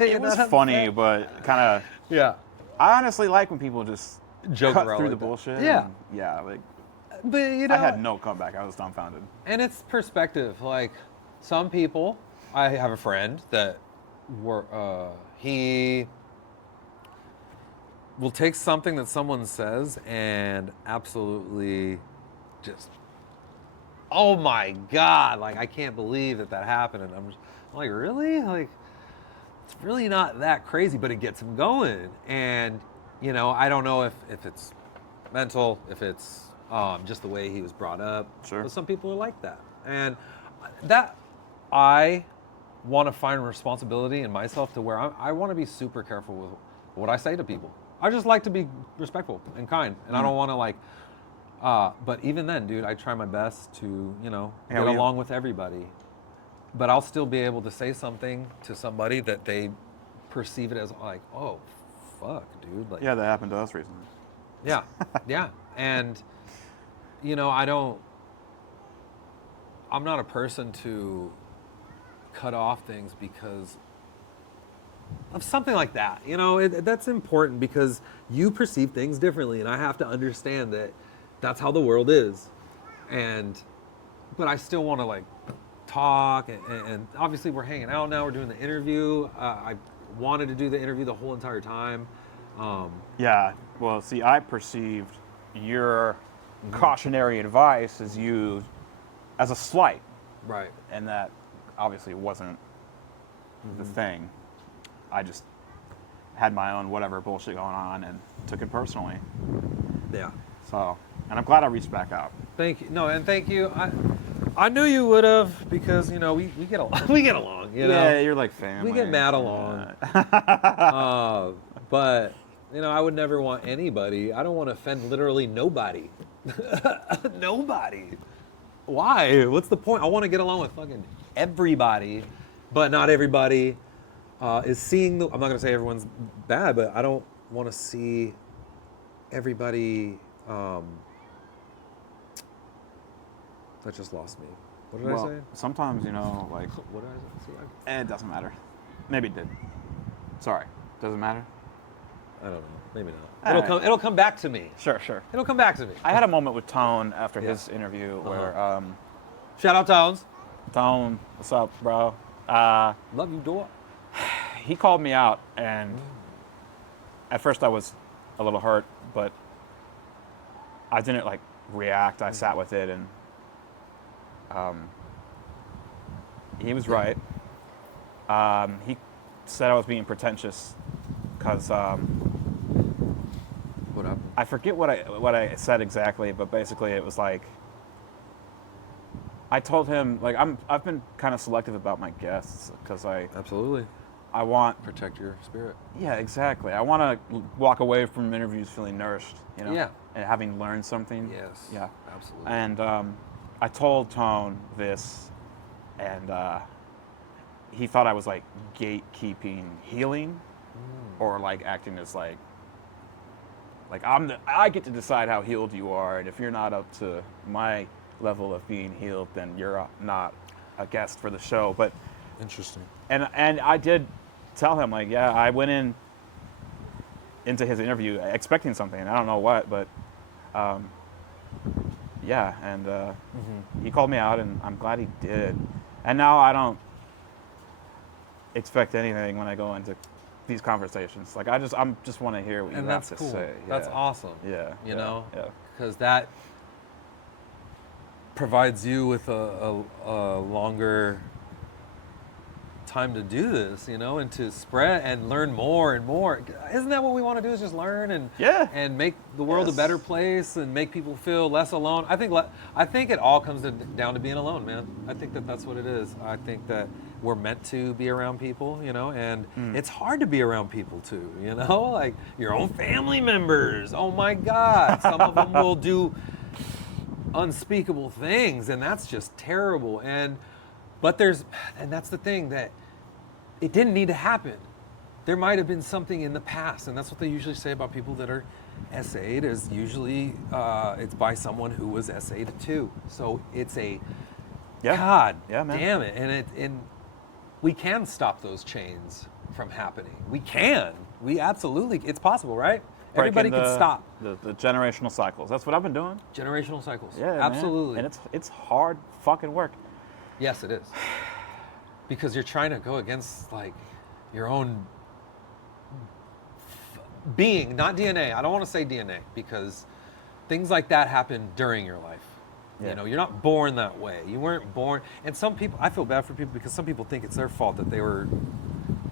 It was funny, but kind of. Yeah. I honestly like when people just Joke cut around through like the that. bullshit. Yeah. And, yeah, like, But, I had no comeback. I was dumbfounded. And it's perspective. Like, some people, I have a friend that he will take something that someone says and absolutely just, oh my God, like, I can't believe that happened. And I'm like, really? Like, it's really not that crazy, but it gets him going. And, I don't know if it's mental, if it's just the way he was brought up. Sure. But some people are like that. And that, I want to find responsibility in myself to where I want to be super careful with what I say to people. I just like to be respectful and kind. And I don't want to but even then, dude, I try my best to, get along with everybody. But I'll still be able to say something to somebody that they perceive it as like, oh, fuck, dude. Like, Yeah, that happened to us recently. yeah, yeah. And, I'm not a person to cut off things because of something like that. That's important because you perceive things differently, and I have to understand that that's how the world is. But I still want to talk, and obviously we're hanging out now. We're doing the interview. I wanted to do the interview the whole entire time. Yeah, well, see, I perceived your cautionary advice as used as a slight, Right. and that obviously wasn't the thing. I just had my own whatever bullshit going on and took it personally. Yeah. So, and I'm glad I reached back out. Thank you. No, and thank you. I knew you would have because we get along. We get along. Yeah, you're like family. We get mad along. But I would never want anybody. I don't want to offend literally nobody. Nobody. Why? What's the point? I want to get along with fucking everybody, but not everybody is seeing I'm not gonna say everyone's bad, but I don't want to see everybody That just lost me. What did I say? Sometimes, like, What did I say? it doesn't matter. Maybe it did. Sorry. Doesn't matter? I don't know. Maybe not. All It'll right. come. It'll come back to me. Sure. It'll come back to me. I had a moment with Tone after his interview where, Shout out Towns. Tone, what's up, bro? Love you, door. He called me out, and at first I was a little hurt, but I didn't like react. I sat with it, and he was right. He said I was being pretentious because What up? I forget what I said exactly, but basically it was like I told him like I've been kind of selective about my guests because Absolutely. I want Protect your spirit. yeah, exactly. I want to walk away from interviews feeling nourished, Yeah. and having learned something. Yes. Yeah. Absolutely. And I told Tone this, and he thought I was like gatekeeping healing, or like acting as like I get to decide how healed you are, and if you're not up to my level of being healed, then you're not a guest for the show. But Interesting. and I did tell him like, yeah, I went into his interview expecting something. I don't know what, but yeah, and he called me out, and I'm glad he did. And now I don't expect anything when I go into these conversations. Like I just want to hear what you And have that's to cool. say. That's Yeah. awesome. Yeah. You yeah, know? Yeah. Because that provides you with a longer time to do this, and to spread and learn more and more. Isn't that what we want to do? Is just learn and and make the world a better place and make people feel less alone. I think it all comes down to being alone, man. I think that's what it is. I think that we're meant to be around people, and it's hard to be around people too, like your own family members. Oh my God, some of them will do unspeakable things, and that's just terrible. But that's the thing, that it didn't need to happen. There might have been something in the past, and that's what they usually say about people that are SA'd, is usually it's by someone who was SA'd too. So it's God Yeah, man. damn it. And we can stop those chains from happening. We absolutely, it's possible, right? Everybody can stop. The generational cycles. That's what I've been doing. Generational cycles. Yeah, absolutely. Man. And it's hard fucking work. Yes, it is. Because you're trying to go against like your own being, not DNA. I don't want to say DNA, because things like that happen during your life. Yeah. You're not born that way. You weren't born. And some people, I feel bad for people because some people think it's their fault that they were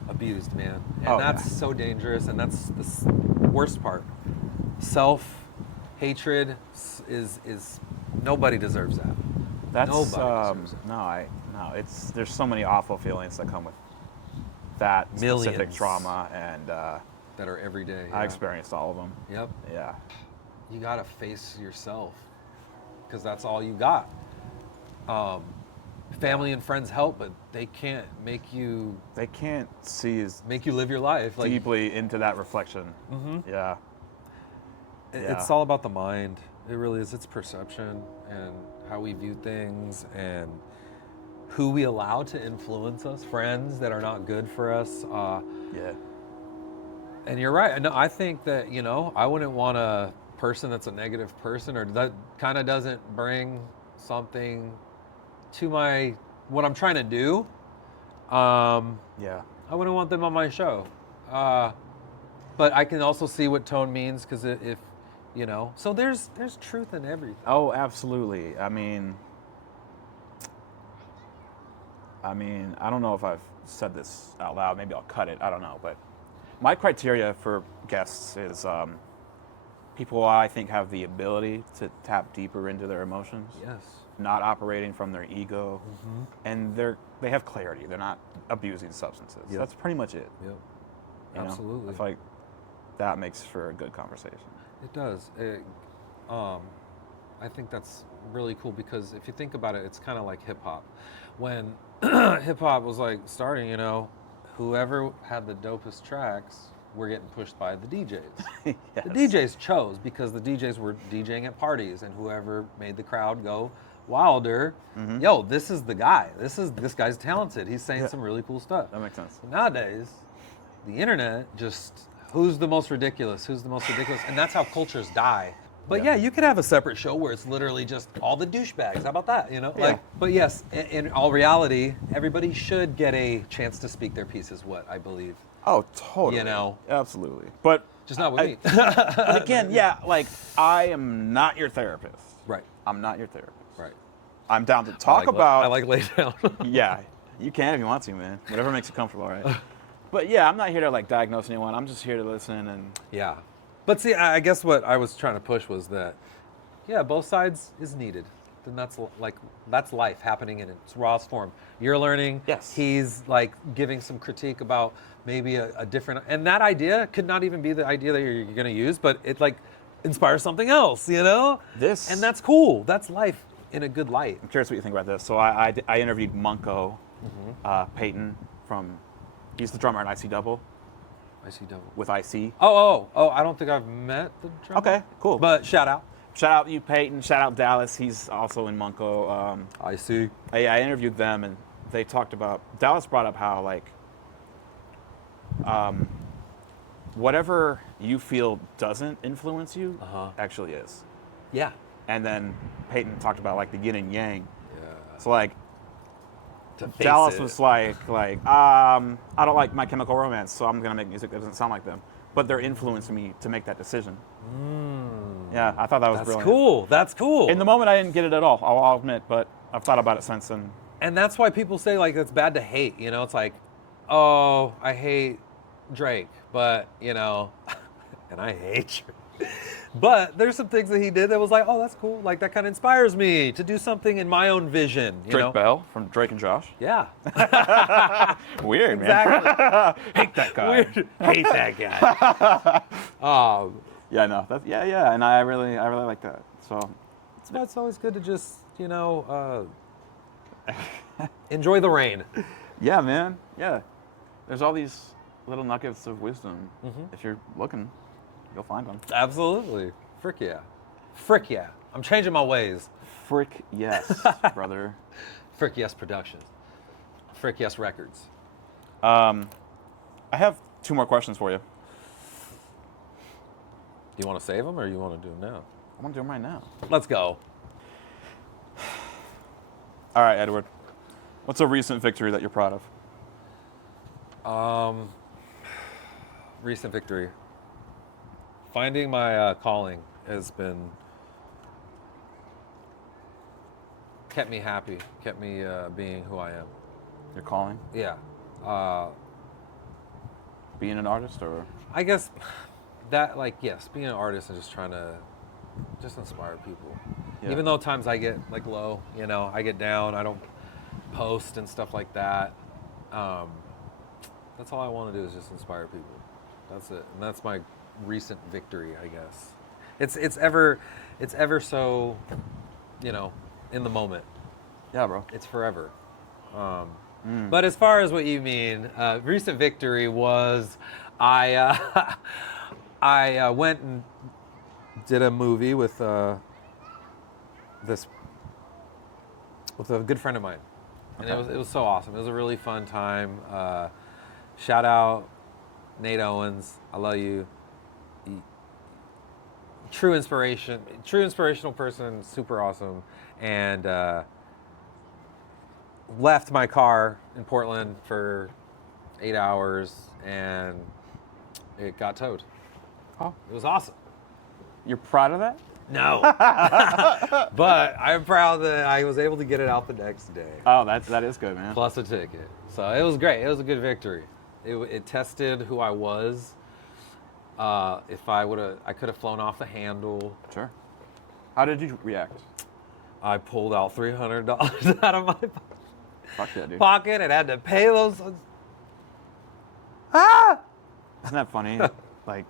abused, man. And that's so dangerous, and that's the worst part. Self-hatred is nobody deserves that. That's Nobody deserves it. no. There's so many awful feelings that come with that specific Millions. trauma, and That are every day. I experienced all of them. Yep. Yeah. You gotta face yourself, because that's all you got. Family and friends help, but they can't make you They can't see as live your life. Like, deeply into that reflection. Yeah. it's all about the mind. It really is. It's perception and how we view things and who we allow to influence us. Friends that are not good for us. Yeah. And you're right. No, I think that, I wouldn't want a person that's a negative person, or that kind of doesn't bring something to what I'm trying to do. Yeah. I wouldn't want them on my show. But I can also see what tone means, because if so there's truth in everything. Oh, absolutely. I mean, I don't know if I've said this out loud. Maybe I'll cut it. I don't know. But my criteria for guests is people I think have the ability to tap deeper into their emotions. Yes. Not operating from their ego, and they have clarity. They're not abusing substances. Yep. That's pretty much it. Yep. You know? Absolutely. I feel like that makes for a good conversation. It does. I think that's really cool, because if you think about it, it's kind of like hip hop. When hip hop was like starting, whoever had the dopest tracks were getting pushed by the DJs. Yes. The DJs chose, because the DJs were DJing at parties, and whoever made the crowd go Wilder, yo, this is the guy. This guy's talented. He's saying some really cool stuff. That makes sense. Nowadays, the internet just, who's the most ridiculous? Who's the most ridiculous? And that's how cultures die. But yeah, you could have a separate show where it's literally just all the douchebags. How about that? You know, like. But yes, in all reality, everybody should get a chance to speak their piece. Is what I believe. Oh, totally. You know, absolutely. But just not with me. But again, yeah, like I am not your therapist. Right. I'm not your therapist. Right. I'm down to talk about. I like lay down. Yeah, you can if you want to, man. Whatever makes you comfortable, all right? But yeah, I'm not here to like diagnose anyone. I'm just here to listen and. Yeah. But see, I guess what I was trying to push was that, yeah, both sides is needed. And that's life happening in its rawest form. You're learning. Yes. He's like giving some critique about maybe a different, and that idea could not even be the idea that you're going to use, but it like inspires something else, you know? And that's cool. That's life in a good light. I'm curious what you think about this. So I interviewed Munko Payton he's the drummer in IC Double. IC Double. With IC. Oh, I don't think I've met the drummer. Okay, cool. But shout out. Shout out you, Peyton. Shout out Dallas. He's also in Munko. I see. I interviewed them, and they talked about, Dallas brought up how, like, whatever you feel doesn't influence you actually is. Yeah. And then Peyton talked about, like, the yin and yang. Yeah. So, like, Dallas was like, I don't like My Chemical Romance, so I'm going to make music that doesn't sound like them. But they're influencing me to make that decision. Yeah, I thought that was brilliant. Cool. That's cool. In the moment, I didn't get it at all, I'll admit, but I've thought about it since. And that's why people say, like, it's bad to hate. You know, it's like, oh, I hate Drake, but, you know, and I hate Drake. But there's some things that he did that was like, oh, that's cool. Like, that kind of inspires me to do something in my own vision. Drake Bell from Drake and Josh? Yeah. Weird, exactly. Man. Hate that guy. Weird. Hate that guy. Yeah, no. Yeah. And I really like that. So that's why it's always good to just, you know, enjoy the rain. Yeah, man. Yeah. There's all these little nuggets of wisdom. If you're looking, you'll find them. Absolutely. Frick yeah. Frick yeah. I'm changing my ways. Frick yes, brother. Frick yes Productions. Frick yes Records. I have 2 more questions for you. Do you want to save them or you want to do them now? I want to do them right now. Let's go. All right, Edward. What's a recent victory that you're proud of? Recent victory. Finding my calling has been kept me happy, kept me being who I am. Your calling? Yeah. Being an artist, or? I guess that, like, yes, being an artist and just trying to just inspire people. Yeah. Even though at times I get like low, you know, I get down, I don't post and stuff like that. That's all I want to do is just inspire people. That's it, and that's my recent victory, I guess. It's ever so, you know, in the moment. Yeah, bro. It's forever. But as far as what you mean, recent victory was I went and did a movie with with a good friend of mine, and it was so awesome. It was a really fun time. Shout out Nate Owens, I love you. True inspirational person, super awesome, and left my car in Portland for 8 hours, and it got towed. Oh, it was awesome. You're proud of that? No, but I'm proud that I was able to get it out the next day. Oh, that is good, man. Plus a ticket, so it was great. It was a good victory. It tested who I was. If I could have flown off the handle. Sure. How did you react? I pulled out $300 out of my Fuck yeah, dude. pocket and had to pay those. Isn't that funny? Like,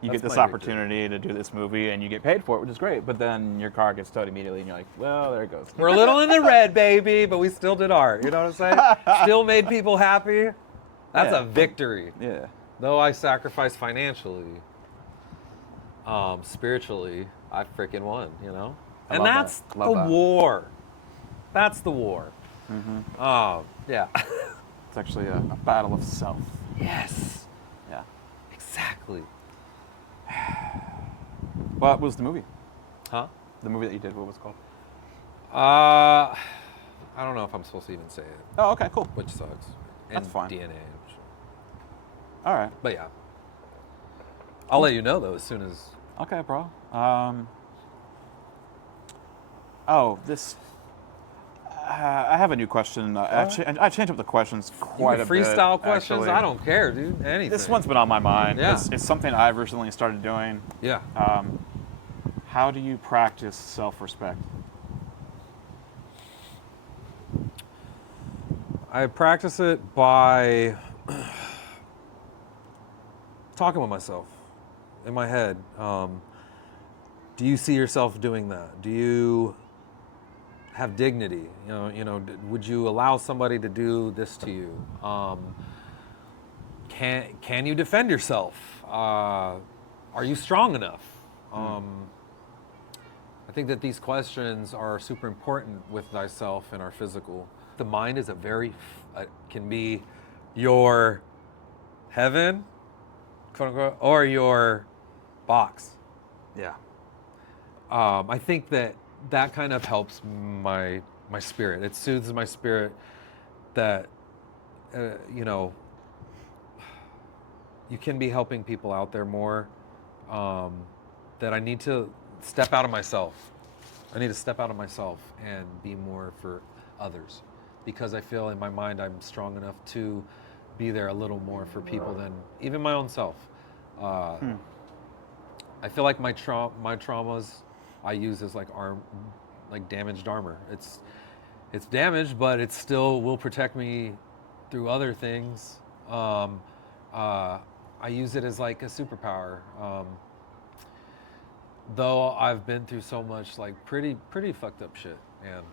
you get this opportunity to do this movie and you get paid for it, which is great, but then your car gets towed immediately and you're like, well, there it goes. We're a little in the red, baby, but we still did art. You know what I'm saying? Still made people happy. That's a victory. Yeah. Though I sacrificed financially, spiritually, I freaking won, you know? And that's the war. That's the war. Oh, yeah. It's actually a battle of self. Yes, Yeah. exactly. What was the movie? Huh? The movie that you did, what was it called? I don't know if I'm supposed to even say it, Oh, okay, cool. which sucks. That's And fine. DNA. Which, All right. but yeah. I'll let you know, though, as soon as... Okay, bro. This. I have a new question. I changed up the questions quite a bit. Freestyle questions? actually. I don't care, dude. Anything. This one's been on my mind. Yeah. It's something I've recently started doing. Yeah. How do you practice self-respect? I practice it by talking with myself in my head. Do you see yourself doing that? Do you have dignity? Would you allow somebody to do this to you? Can you defend yourself? Are you strong enough? I think that these questions are super important with thyself and our physical. The mind is can be your heaven, quote unquote, or your box. Yeah. I think that kind of helps my spirit. It soothes my spirit that, you can be helping people out there more, that I need to step out of myself. I need to step out of myself and be more for others, because I feel in my mind I'm strong enough to be there a little more for people than even my own self. I feel like my traumas I use as like damaged armor. It's damaged, but it still will protect me through other things. I use it as like a superpower. Though I've been through so much like pretty fucked up shit, and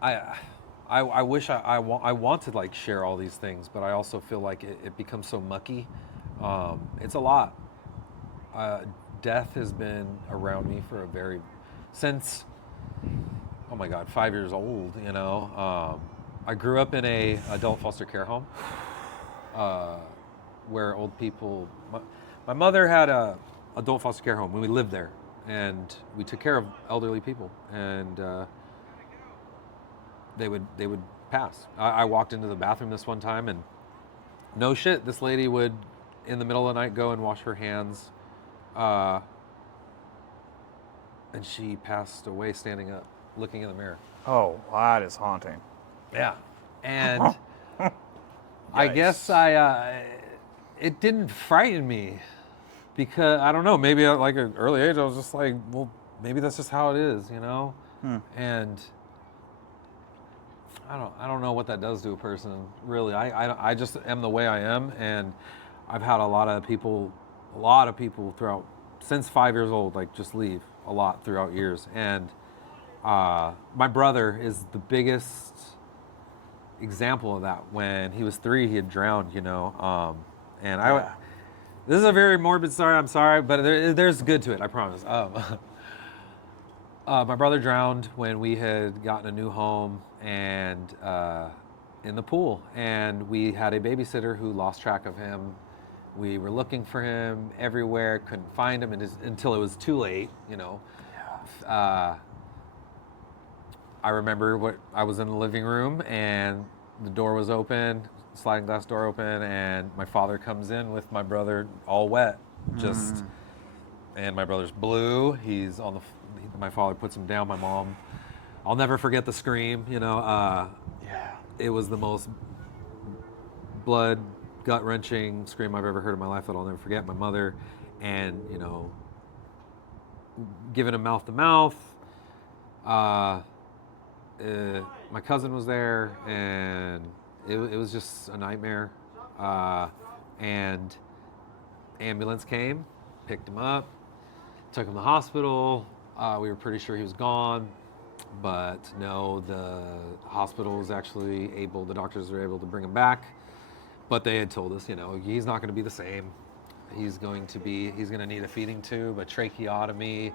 I wish I want to like share all these things, but I also feel like it becomes so mucky. It's a lot. Death has been around me for since, oh my God, 5 years old. I grew up in a adult foster care home, where old people. My mother had a adult foster care home when we lived there, and we took care of elderly people, and they would pass. I walked into the bathroom this one time, and no shit, this lady would in the middle of the night go and wash her hands, and she passed away standing up, looking in the mirror. Oh, that is haunting. Yeah, and I guess it didn't frighten me, because I don't know, maybe at like an early age I was just like, well, maybe that's just how it is, and I don't know what that does to a person, really. I just am the way I am, and I've had a lot of people throughout, since 5 years old, like just leave a lot throughout years. And my brother is the biggest example of that. When he was 3, he had drowned, this is a very morbid story, I'm sorry, but there's good to it, I promise. My brother drowned when we had gotten a new home, and in the pool, and we had a babysitter who lost track of him. We were looking for him everywhere, couldn't find him until it was too late, I remember I was in the living room, and the door was open, sliding glass door open, and my father comes in with my brother all wet, and my brother's blue. He's on my father puts him down. My mom, I'll never forget the scream. It was the most blood, gut-wrenching scream I've ever heard in my life that I'll never forget. My mother, and giving him mouth to mouth. My cousin was there, and it was just a nightmare. And ambulance came, picked him up, took him to the hospital. We were pretty sure he was gone, but no, the hospital was actually the doctors were able to bring him back. But they had told us, he's not going to be the same. He's going to need a feeding tube, a tracheotomy.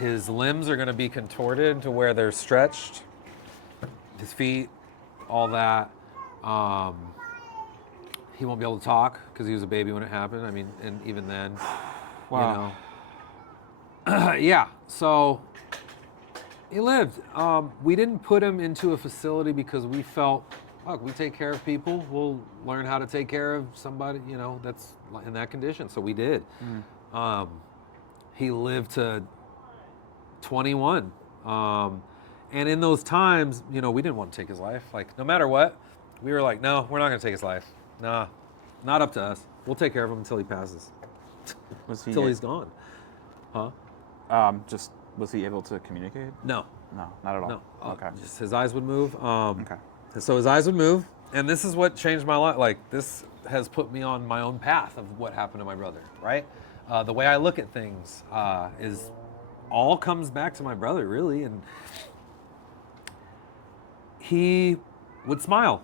His limbs are going to be contorted to where they're stretched. His feet, all that. He won't be able to talk because he was a baby when it happened. I mean, and even then, Wow. you know. Yeah, so he lived. We didn't put him into a facility because we felt, look, we take care of people. We'll learn how to take care of somebody, you know, that's in that condition. So we did. He lived to 21. And in those times, you know, we didn't want to take his life. Like, no matter what, we were like, no, we're not going to take his life. Nah, not up to us. We'll take care of him until he passes. Was he Until he's gone. Huh? Was he able to communicate? No. No, not at all. No. Okay. Just his eyes would move. Okay. So his eyes would move. And this is what changed my life. Like, this has put me on my own path of what happened to my brother, right? The way I look at things is all comes back to my brother, really. And he would smile.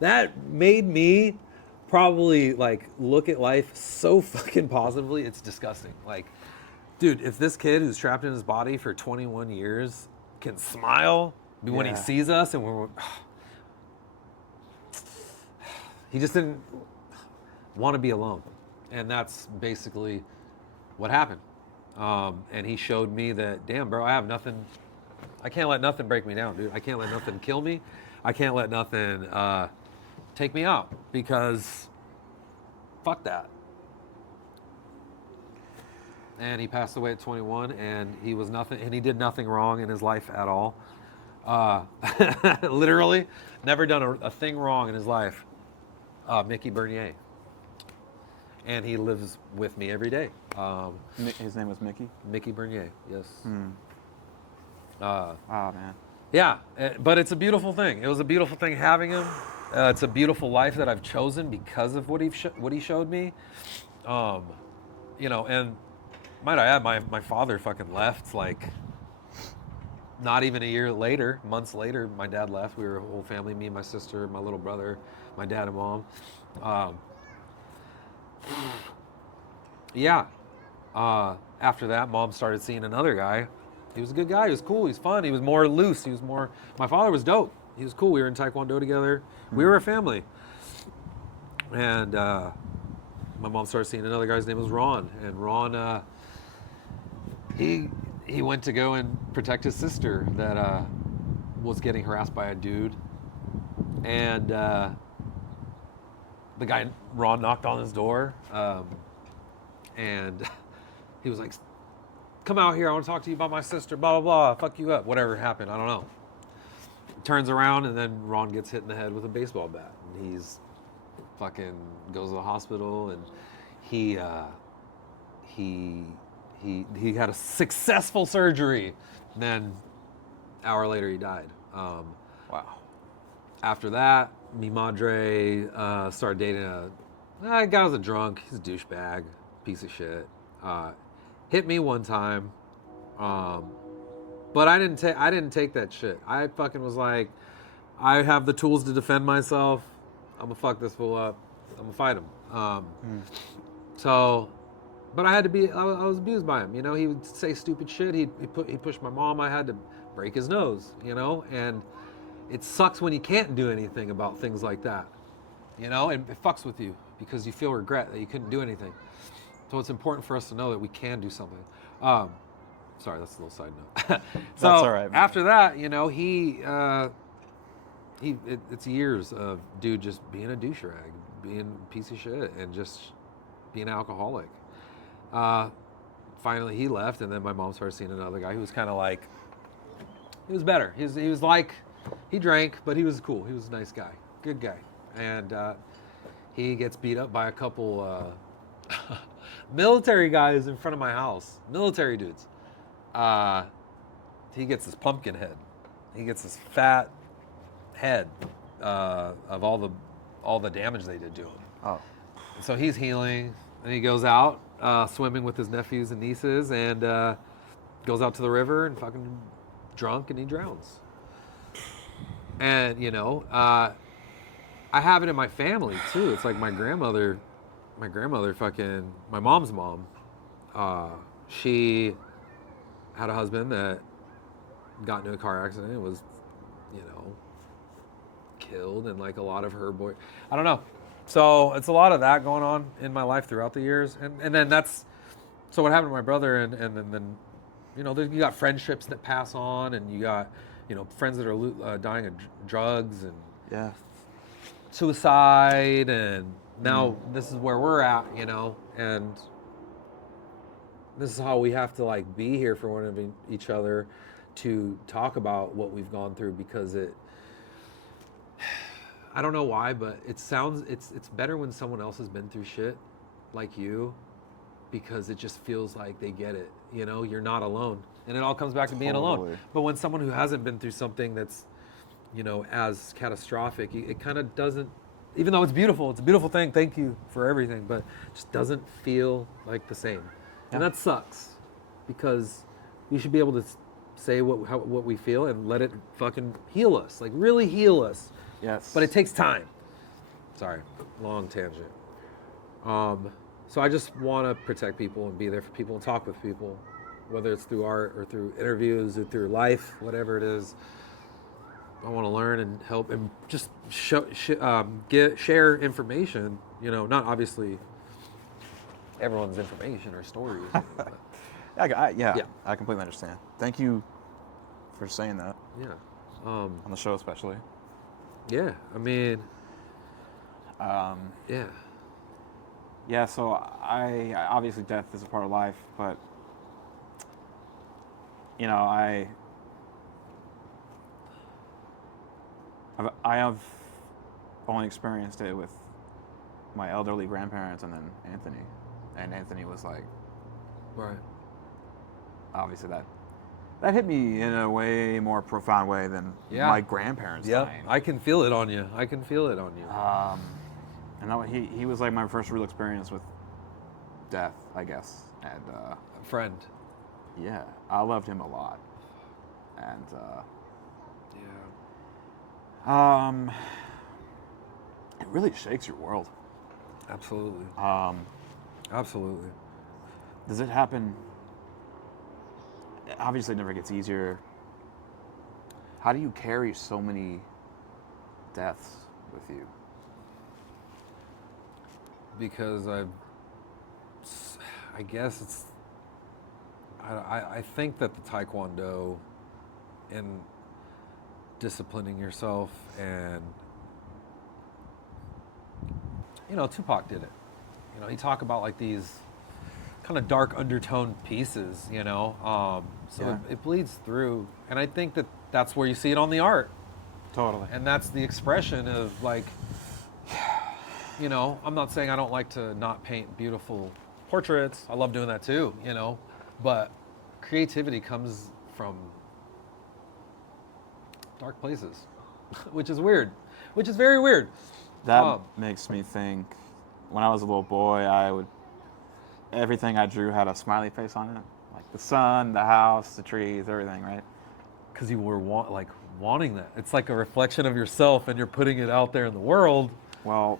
That made me probably like look at life so fucking positively. It's disgusting. Like, dude, if this kid who's trapped in his body for 21 years can smile when he sees us, and he just didn't want to be alone, and that's basically what happened. And he showed me that, damn, bro, I have nothing. I can't let nothing break me down, dude. I can't let nothing kill me. I can't let nothing take me out, because fuck that. And he passed away at 21, and he was nothing, and he did nothing wrong in his life at all. Literally, never done a thing wrong in his life. Mickey Bernier. And he lives with me every day. His name was Mickey? Mickey Bernier, yes. Oh, man. Yeah, but it's a beautiful thing. It was a beautiful thing having him. It's a beautiful life that I've chosen because of what he showed me. You know, and might I add, my father fucking left, like, not even a year later, months later, my dad left. We were a whole family, me and my sister, my little brother, my dad and mom. Yeah. After that, mom started seeing another guy. He was a good guy. He was cool. He was fun. He was more loose. My father was dope. He was cool. We were in Taekwondo together. We were a family. And my mom started seeing another guy. His name was Ron. And Ron, he went to go and protect his sister that was getting harassed by a dude. And the guy, Ron, knocked on his door. And he was like, come out here, I want to talk to you about my sister, blah, blah, blah, fuck you up, whatever happened, I don't know. Turns around, and then Ron gets hit in the head with a baseball bat. And he's fucking goes to the hospital, and he had a successful surgery. And then an hour later, he died. Wow. After that, mi madre started dating a guy was a drunk. He's a douchebag, piece of shit. Hit me one time, but I didn't take that shit. I fucking was like, I have the tools to defend myself. I'm gonna fuck this fool up. I'm gonna fight him. So, but I had to be. I was abused by him. You know, he would say stupid shit. He pushed my mom. I had to break his nose. You know, and it sucks when you can't do anything about things like that. You know, and it fucks with you because you feel regret that you couldn't do anything. So it's important for us to know that we can do something. Sorry, that's a little side note. So That's all right, man. after that, you know, it's years of dude just being a douche rag, being a piece of shit, and just being an alcoholic. Finally, he left, and then my mom started seeing another guy who was kind of like, he was better. He was like, he drank, but he was cool. He was a nice guy, good guy. And he gets beat up by a couple military guys in front of my house. Military dudes. He gets this pumpkin head. He gets this fat head of all the damage they did to him. Oh. So he's healing, and he goes out swimming with his nephews and nieces, and goes out to the river and fucking drunk, and he drowns. And you know, I have it in my family too. It's like my grandmother my grandmother, my mom's mom, she had a husband that got into a car accident and was, killed, and like a lot of her I don't know. So it's a lot of that going on in my life throughout the years, and then so what happened to my brother, and then you got friendships that pass on, and you got friends that are dying of drugs and Yeah. suicide, and now this is where we're at, and this is how we have to like be here for one of each other to talk about what we've gone through, because I don't know why, but it's better when someone else has been through shit like you, because it just feels like they get it. You're not alone, and it all comes back to being alone. But when someone who hasn't been through something that's, as catastrophic, it kind of doesn't. Even though it's a beautiful thing. Thank you for everything, but it just doesn't feel like the same, and that sucks, because we should be able to say what we feel and let it fucking heal us, like really heal us. Yes. But it takes time. Sorry, long tangent. So I just want to protect people and be there for people and talk with people, whether it's through art or through interviews or through life, whatever it is. I want to learn and help and just share information. Not obviously everyone's information or stories. But, I completely understand. Thank you for saying that. yeah. On the show, especially. Yeah. I mean. Yeah. Yeah, so I obviously death is a part of life, but I have only experienced it with my elderly grandparents and then Anthony. And Anthony was like, Right. obviously that hit me in a way more profound way than my grandparents dying. I can feel it on you. And he was like my first real experience with death, I guess. And A friend. yeah, I loved him a lot. And it really shakes your world. Absolutely. Absolutely. Does it happen? Obviously, it never gets easier. How do you carry so many deaths with you? Because I guess it's, I think that the Taekwondo and disciplining yourself, and Tupac did it. He talked about like these kind of dark undertone pieces, so it bleeds through, and I think that that's where you see it on the art. Totally. And that's the expression of like, I'm not saying I don't like to not paint beautiful portraits. I love doing that too, but creativity comes from dark places, which is weird, which is very weird. That makes me think, when I was a little boy, everything I drew had a smiley face on it. Like the sun, the house, the trees, everything, right? Because you were wanting that. It's like a reflection of yourself, and you're putting it out there in the world. Well,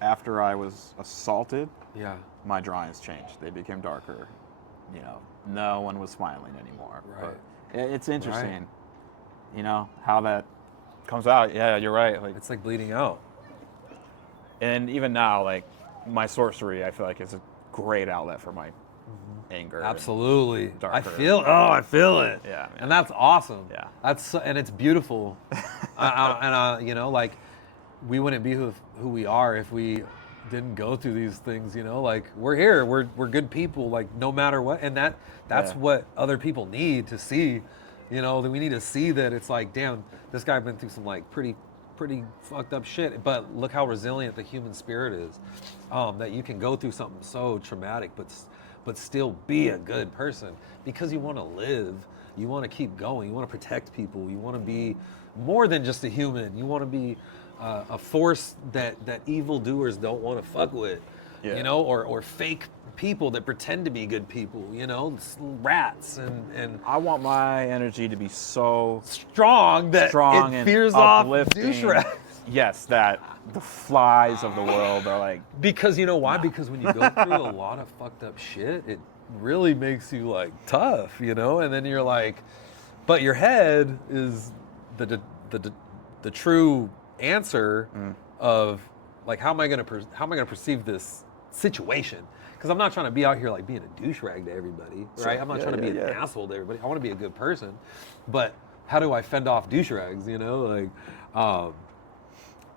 after I was assaulted, yeah, my drawings changed. They became darker. No one was smiling anymore. Right. But it's interesting, how that comes out. Yeah, you're right. Like, it's like bleeding out. and even now, like my sorcery, I feel like is a great outlet for my anger. Absolutely. Darker. I feel it. Yeah, man. And that's awesome. Yeah. And it's beautiful. Like we wouldn't be who we are if we didn't go through these things, like we're here, we're good people, like no matter what. And that's what other people need to see, that we need to see that it's like, damn, this guy been through some like pretty fucked up shit, but look how resilient the human spirit is, that you can go through something so traumatic but still be a good person, because you want to live, you want to keep going, you want to protect people, you want to be more than just a human, you want to be a force that evildoers don't want to fuck with, or fake people that pretend to be good people, rats and I want my energy to be so strong that it and fears off uplifting. douche rats. yes, that the flies of the world are like, Because you know why? Because when you go through a lot of fucked up shit, it really makes you like tough, you know? And then you're like, but your head is the true answer of like, how am I gonna perceive this situation? Because I'm not trying to be out here like being a douche rag to everybody, right? I'm not trying to be an asshole to everybody. I want to be a good person, but how do I fend off douche rags? You know, like,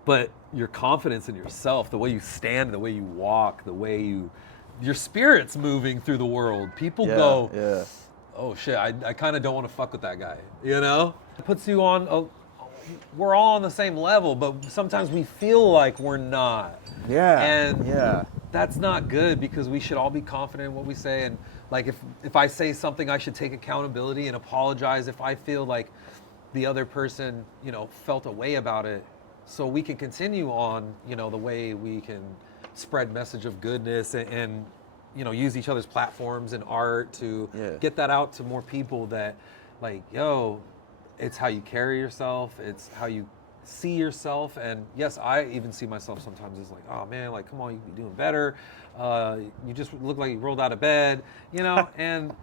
but your confidence in yourself, the way you stand, the way you walk, the way your spirit's moving through the world. People go, oh shit, I kind of don't want to fuck with that guy. You know, it puts you on we're all on the same level, but sometimes we feel like we're not. And that's not good, because we should all be confident in what we say. And like, if I say something, I should take accountability and apologize if I feel like the other person, you know, felt a way about it, so we can continue on, you know, the way we can spread message of goodness and you know, use each other's platforms and art to get that out to more people, that like, yo, it's how you carry yourself, it's how you see yourself. And yes, I even see myself sometimes as like, oh man, like, come on, you could be doing better. You just look like you rolled out of bed, you know? And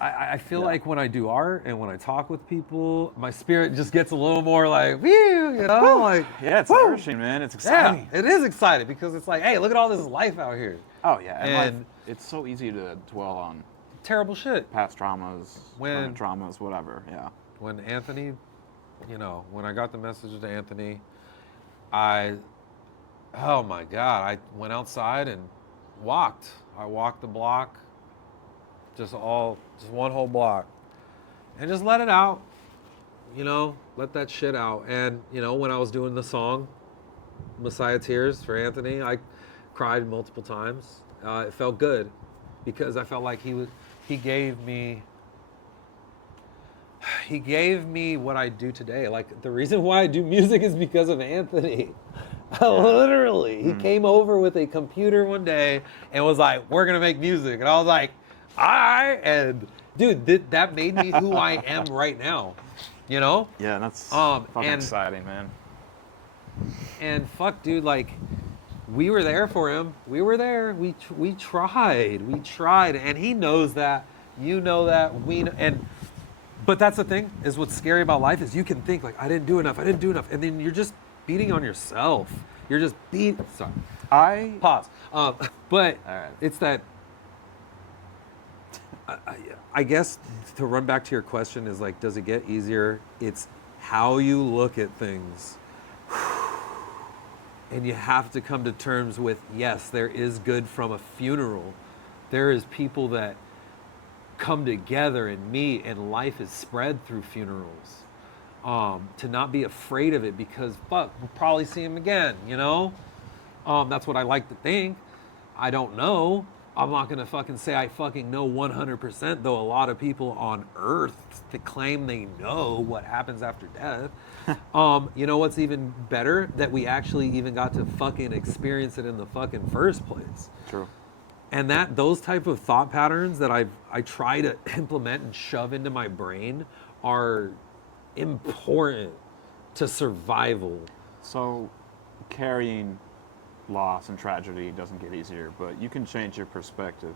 I feel like when I do art and when I talk with people, my spirit just gets a little more like, whew, you know? Like, it's nourishing, man. It's exciting. Yeah, it is exciting, because it's like, hey, look at all this life out here. Oh, yeah. And life, it's so easy to dwell on terrible shit. Past traumas, current traumas, whatever, When Anthony, you know, when I got the message to Anthony, oh my God, I went outside and walked. I walked the block, just one whole block, and just let it out, you know, let that shit out. And, you know, when I was doing the song, Messiah Tears for Anthony, I cried multiple times. It felt good, because I felt like he gave me what I do today. Like, the reason why I do music is because of Anthony. Literally, he came over with a computer one day and was like, we're gonna make music. And I was like, all right. And dude, that made me who I am right now, you know? Yeah, that's fucking exciting, man. And fuck, dude, like, we were there for him. We were there. We tried. And he knows that. You know that. But that's the thing, is what's scary about life is you can think like, I didn't do enough. And then you're just beating on yourself. You're just sorry. Pause. But it's that, I guess to run back to your question is like, does it get easier? It's how you look at things. And you have to come to terms with, yes, there is good from a funeral. There is people that come together and meet, and life is spread through funerals. To not be afraid of it, because fuck, we'll probably see him again, you know? That's what I like to think. I don't know. I'm not gonna fucking say I fucking know 100%, though a lot of people on earth that claim they know what happens after death. You know what's even better? That we actually even got to fucking experience it in the fucking first place. True. And those type of thought patterns that I try to implement and shove into my brain are important to survival. So carrying loss and tragedy doesn't get easier, but you can change your perspective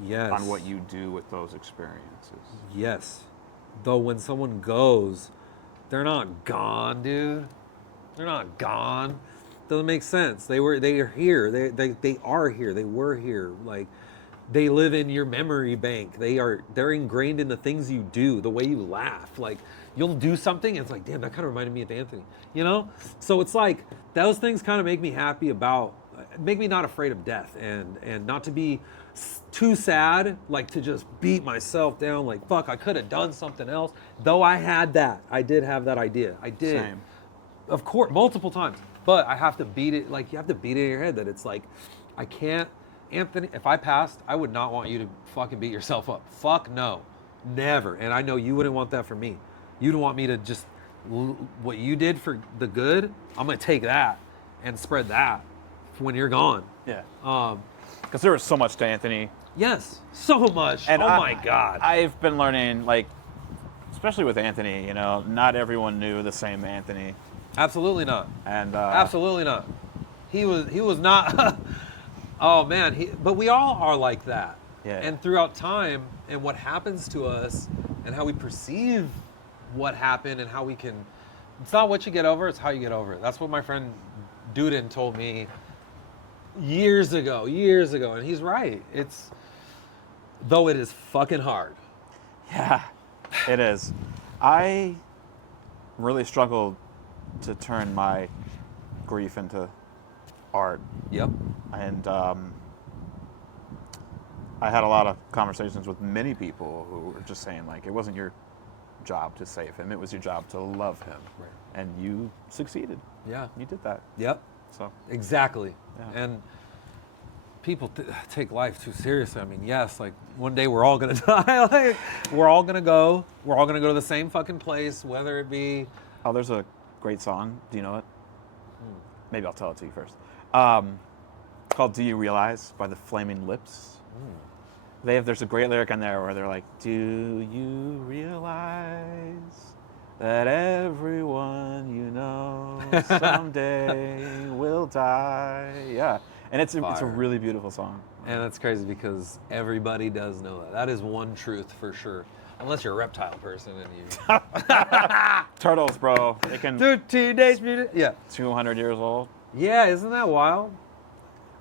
on what you do with those experiences. Yes. Though when someone goes, they're not gone, dude. They're not gone. Doesn't make sense. They are here. They are here. They were here. Like, they live in your memory bank. They're ingrained in the things you do, the way you laugh. Like, you'll do something and it's like, damn, that kind of reminded me of Anthony, you know? So it's like, those things kind of make me happy make me not afraid of death, and not to be too sad, like to just beat myself down, like, fuck, I could have done something else. Though I did have that idea. I did. Same. Of course, multiple times. But I have to beat it, like, you have to beat it in your head that it's like, I can't, Anthony, if I passed, I would not want you to fucking beat yourself up. Fuck no. Never. And I know you wouldn't want that for me. You'd want me to just, what you did for the good, I'm going to take that and spread that when you're gone. Yeah. Because there was so much to Anthony. Yes, so much. And my God. I've been learning, like, especially with Anthony, you know, not everyone knew the same Anthony. Absolutely not. And Absolutely not. He was not. Oh man, but we all are like that. Yeah. And throughout time and what happens to us and how we perceive what happened and how we can. It's not what you get over; it's how you get over it. That's what my friend Duden told me years ago, and he's right. Though it is fucking hard. Yeah, it is. I really struggled to turn my grief into art. Yep. And I had a lot of conversations with many people who were just saying, like, it wasn't your job to save him. It was your job to love him. Right. And you succeeded. Yeah. You did that. Yep. So Exactly. Yeah. And people take life too seriously. I mean, yes, like one day we're all gonna die. Like, we're all gonna go to the same fucking place, whether it be. Oh, there's a great song. Do you know it? Maybe I'll tell it to you first. Called "Do You Realize" by the Flaming Lips. There's a great lyric on there where they're like, "Do you realize that everyone you know someday will die?" Yeah, and it's a Fire. really beautiful song. And that's crazy because everybody does know that. That is one truth for sure. Unless you're a reptile person and you. Turtles, bro. They can 13 days muted. Yeah. 200 years old. Yeah, isn't that wild?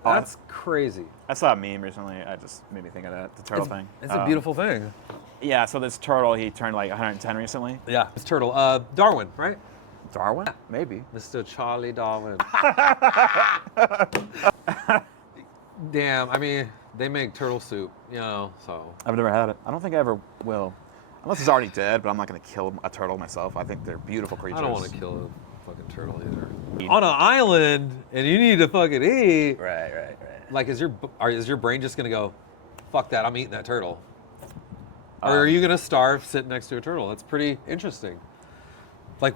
Oh, That's crazy. I saw a meme recently. I just made me think of that, the turtle thing. It's a beautiful thing. Yeah, so this turtle, he turned like 110 recently. Yeah. It's turtle. Darwin, right? Darwin? Maybe. Mr. Charlie Darwin. Damn, I mean, they make turtle soup, so. I've never had it. I don't think I ever will. Unless it's already dead, but I'm not going to kill a turtle myself. I think they're beautiful creatures. I don't want to kill a fucking turtle either. On an island, and you need to fucking eat. Right. Like, is your brain just gonna go, fuck that, I'm eating that turtle? Or are you gonna starve sitting next to a turtle? That's pretty interesting. Like,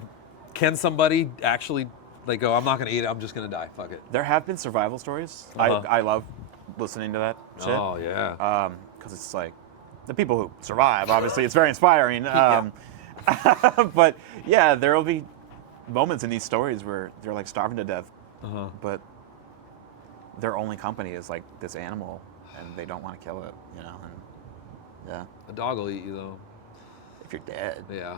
can somebody actually, like, go, I'm not gonna eat it, I'm just gonna die, fuck it. There have been survival stories. Uh-huh. I love listening to that shit. Oh, yeah. Because it's like, the people who survive, obviously, it's very inspiring. But yeah, there will be moments in these stories where they're like starving to death, but their only company is like this animal, and they don't want to kill it, and yeah. A dog will eat you, though. If you're dead. Yeah.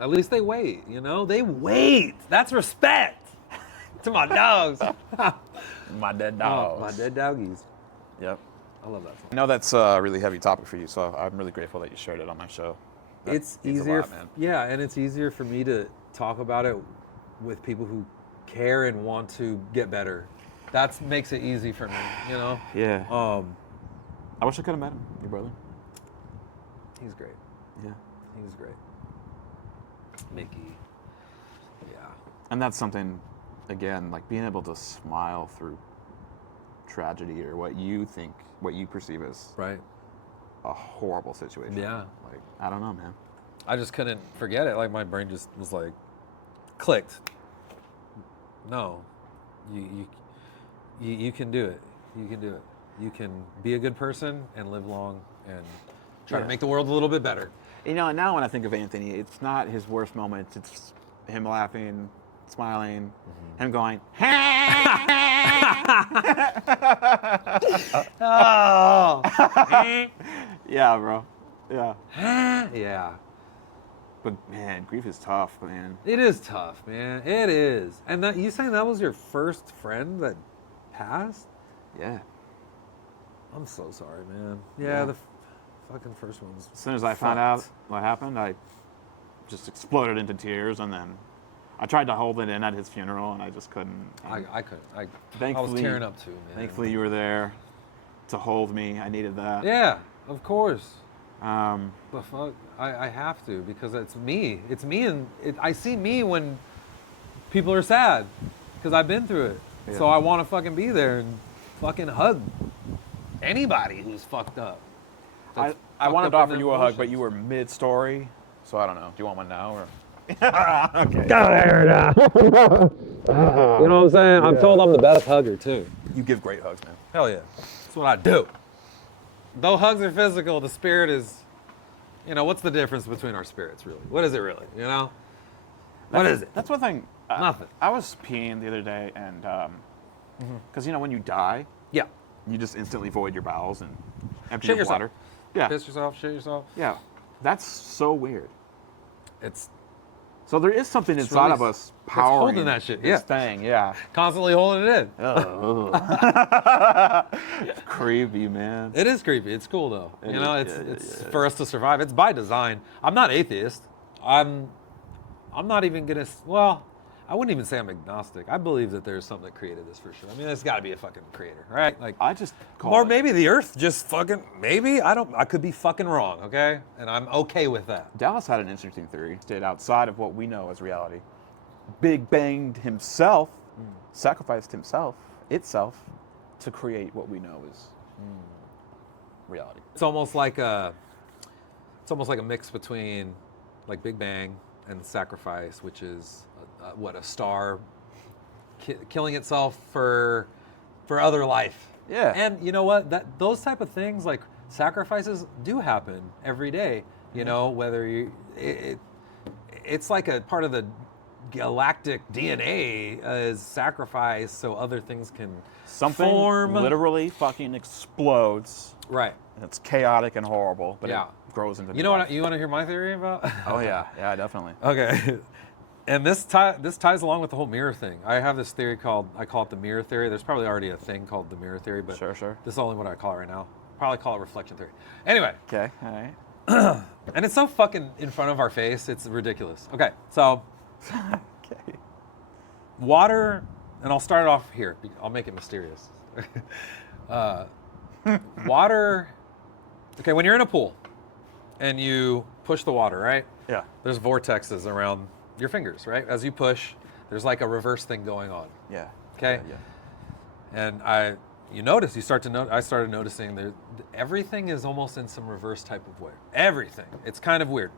At least they wait, They wait. That's respect to my dogs. My dead Oh, dogs. my dead doggies. Yep. I love that. I know that's a really heavy topic for you, so I'm really grateful that you shared it on my show. That It's means a easier, lot, man. yeah, and it's easier for me to talk about it with people who care and want to get better. That makes it easy for me, Yeah. Um, I wish I could have met him, your brother. he's great. Yeah. He's great. Mickey. Yeah. And that's something, again, like being able to smile through tragedy or what you perceive as Right. a horrible situation. Yeah. Like, I don't know, man. I just couldn't forget it. Like, my brain just was like, clicked. No, you can do it. You can do it. You can be a good person and live long and try to make the world a little bit better. And now when I think of Anthony, it's not his worst moments. It's him laughing, smiling, him going, Oh. yeah, bro. Yeah. Yeah. But man, grief is tough, man. It is tough, man. It is. And you saying that was your first friend that passed? Yeah. I'm so sorry, man. Yeah, the fucking first one's As soon as I found out what happened, I just exploded into tears, and then I tried to hold it in at his funeral, and I just couldn't. I couldn't. I was Thankfully- tearing up too, man. Thankfully, you were there to hold me. I needed that. Yeah, of course. Um, But fuck, I have to because it's me. It's me, and I see me when people are sad because I've been through it. Yeah. So I want to fucking be there and fucking hug anybody who's fucked up. I fucked wanted up to in offer their you a hug, but emotions. you were mid-story, so I don't know. Do you want one now or? Okay. You know what I'm saying? I'm told I'm the best hugger too. You give great hugs, man. Hell yeah. That's what I do. Though hugs are physical, the spirit is, what's the difference between our spirits really? What is it really, What is it? That's one thing Nothing. I was peeing the other day, and because when you die, Yeah. you just instantly void your bowels and empty Shit your yourself. bladder. Yeah, Piss yourself, shit yourself. yeah, that's so weird. It's So there is something inside of really- us powering holding that shit, this yeah. thing. Yeah. constantly holding it in. Creepy, man. It is creepy. It's cool though. It You know, is. it's Yeah. for us to survive. It's by design. I'm not atheist. I'm not even gonna. Well, I wouldn't even say I'm agnostic. I believe that there's something that created this for sure. I mean, there's got to be a fucking creator, right? Like, I just call or it. maybe the Earth just fucking. Maybe I don't. I could be fucking wrong. Okay, and I'm okay with that. Dallas had an interesting theory. Did outside of what we know as reality. Big Banged himself, sacrificed itself, to create what we know as reality. It's almost like a mix between like Big Bang and sacrifice, which is a star killing itself for other life. Yeah. And you know what? Those type of things, like sacrifices, do happen every day. You know, whether it's like a part of the galactic DNA is sacrifice so other things can Something form. literally fucking explodes. Right. And it's chaotic and horrible, but Yeah. it grows into. You know what? You want to hear my theory about? Oh yeah, definitely. Okay. And this ties along with the whole mirror thing. I have this theory I call it the mirror theory. There's probably already a thing called the mirror theory, but Sure. this is only what I call it right now. Probably call it reflection theory. Anyway, Okay, all right. and it's so fucking in front of our face, it's ridiculous. Okay, so Okay. water, and I'll start it off here. I'll make it mysterious. Water, okay, when you're in a pool and you push the water, right? Yeah. There's vortexes around your fingers, right? As you push, there's like a reverse thing going on. Yeah. Okay. Yeah. And I started noticing that everything is almost in some reverse type of way. Everything. It's kind of weird.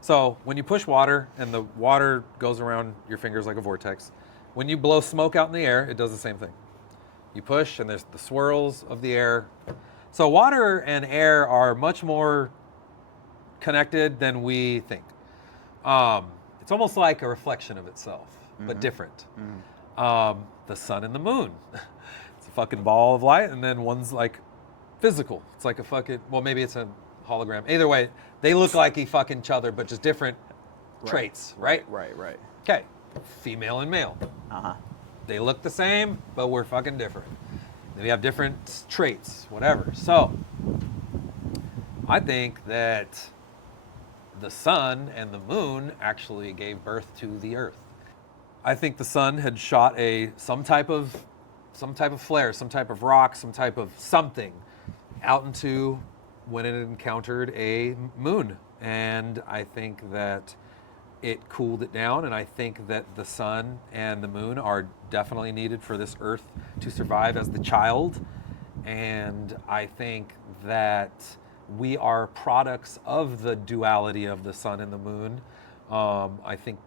So when you push water and the water goes around your fingers like a vortex, when you blow smoke out in the air, it does the same thing. You push and there's the swirls of the air. So water and air are much more connected than we think. It's almost like a reflection of itself, but different. The sun and the moon. It's a fucking ball of light, and then one's like physical. It's like a fucking, well, maybe it's a hologram. Either way, they look like each other, but just different traits, right? Right. Okay, female and male. Uh-huh. They look the same, but we're fucking different. We have different traits, whatever. So, I think that the sun and the moon actually gave birth to the earth. I think the sun had shot some type of flare, some type of rock, some type of something out into when it encountered a moon. And I think that it cooled it down, and I think that the sun and the moon are definitely needed for this earth to survive as the child. And I think that we are products of the duality of the sun and the moon. I think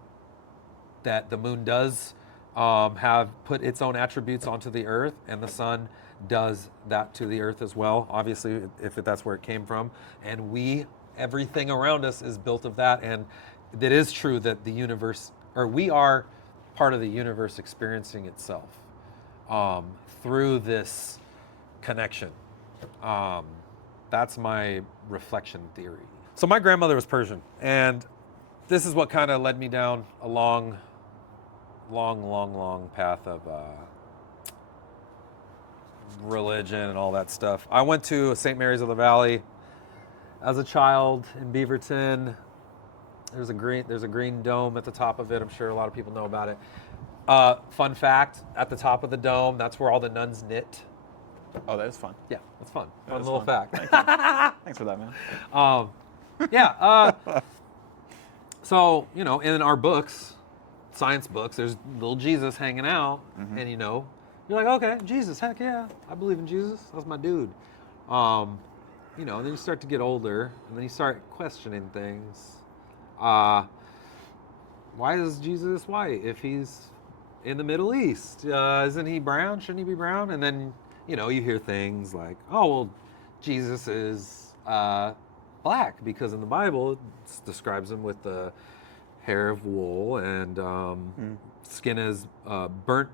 that the moon does have put its own attributes onto the earth, and the sun does that to the earth as well, obviously, if that's where it came from. And everything around us is built of that. And it is true that the universe, or we are part of the universe experiencing itself through this connection. That's my reflection theory. So my grandmother was Persian, and this is what kind of led me down a long path of religion and all that stuff. I went to St. Mary's of the Valley as a child in Beaverton. There's a green dome at the top of it. I'm sure a lot of people know about it. Fun fact, at the top of the dome, that's where all the nuns knit. Oh, that is fun. Yeah, that's fun. That Fun is little fun. fact. Thanks for that, man. So, in our books, science books, there's little Jesus hanging out, and you're like, okay, Jesus, heck yeah, I believe in Jesus. That's my dude. Then you start to get older, and then you start questioning things. Why is Jesus white if he's in the Middle East? Isn't he brown? Shouldn't he be brown? And then, you hear things like, oh, well, Jesus is black because in the Bible it describes him with the hair of wool, and skin is burnt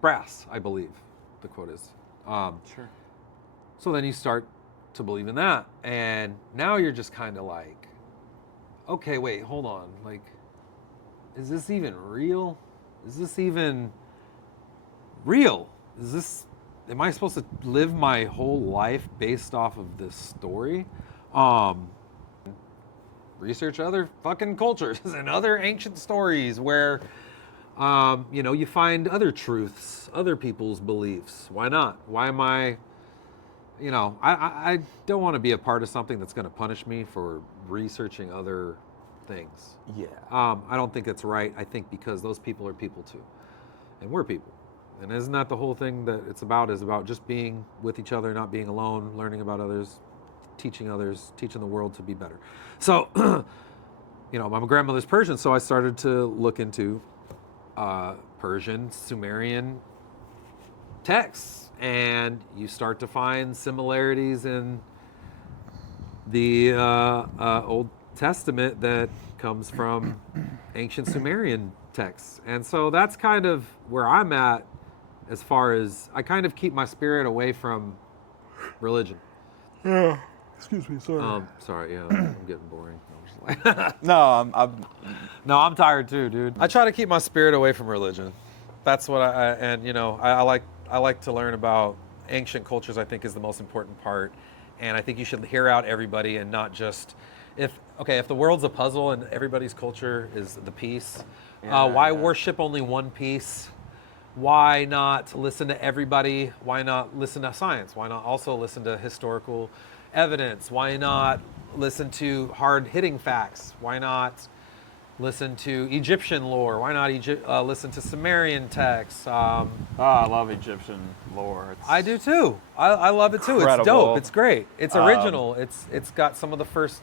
brass, I believe the quote is. Sure. So then you start to believe in that, and now you're just kind of like, okay, wait, hold on. Like, is this even real? Is this even real? Am I supposed to live my whole life based off of this story? Research other fucking cultures and other ancient stories where, you find other truths, other people's beliefs. Why not? Why am I don't want to be a part of something that's going to punish me for researching other things. Yeah. I don't think it's right. I think because those people are people too, and we're people. And isn't that the whole thing that it's about? Is about just being with each other, not being alone, learning about others, teaching the world to be better. So, my grandmother's Persian, so I started to look into Persian, Sumerian texts, and you start to find similarities in the Old Testament that comes from ancient Sumerian texts. And so that's kind of where I'm at, as far as I kind of keep my spirit away from religion. Yeah. Excuse me, sorry. Sorry, yeah, I'm getting boring. I'm just like No, I'm tired too, dude. I try to keep my spirit away from religion. That's what I like to learn about ancient cultures. I think is the most important part, and I think you should hear out everybody and not just if the world's a puzzle and everybody's culture is the piece. Why worship only one piece? Why not listen to everybody? Why not listen to science? Why not also listen to historical evidence? Why not listen to hard-hitting facts? Why not listen to Egyptian lore? Why not listen to Sumerian texts? I love Egyptian lore. I do too. I love it too. Incredible. It's dope. It's great. It's original. It's got some of the first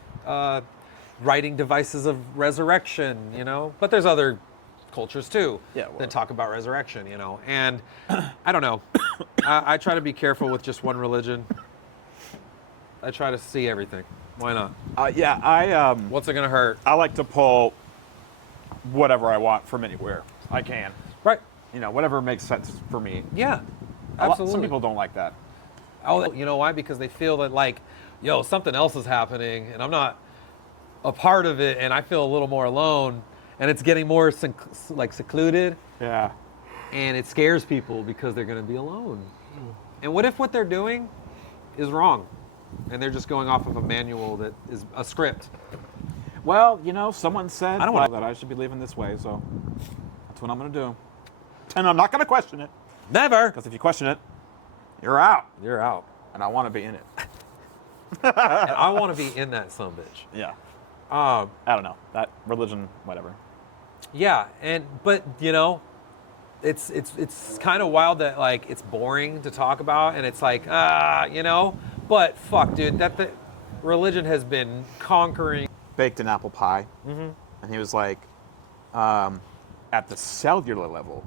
writing devices of resurrection, But there's other cultures too that talk about resurrection, And I don't know. I try to be careful with just one religion. I try to see everything. Why not? What's it gonna hurt? I like to pull whatever I want from anywhere I can. Right. Whatever makes sense for me. Yeah. Absolutely. Some people don't like that. Oh, you know why? Because they feel that something else is happening and I'm not a part of it, and I feel a little more alone, and it's getting more secluded. Yeah. And it scares people because they're going to be alone. And what if what they're doing is wrong, and they're just going off of a manual that is a script? Well, someone said I don't wanna- that I should be living this way, so that's what I'm going to do. And I'm not going to question it, Never. because if you question it, you're out. You're out. And I want to be in it. And I want to be in that son of a bitch. Yeah. I don't know. That religion, whatever. Yeah, but it's kind of wild that it's boring to talk about, and it's but fuck, dude, that religion has been conquering. Baked an apple pie, and he was like, at the cellular level,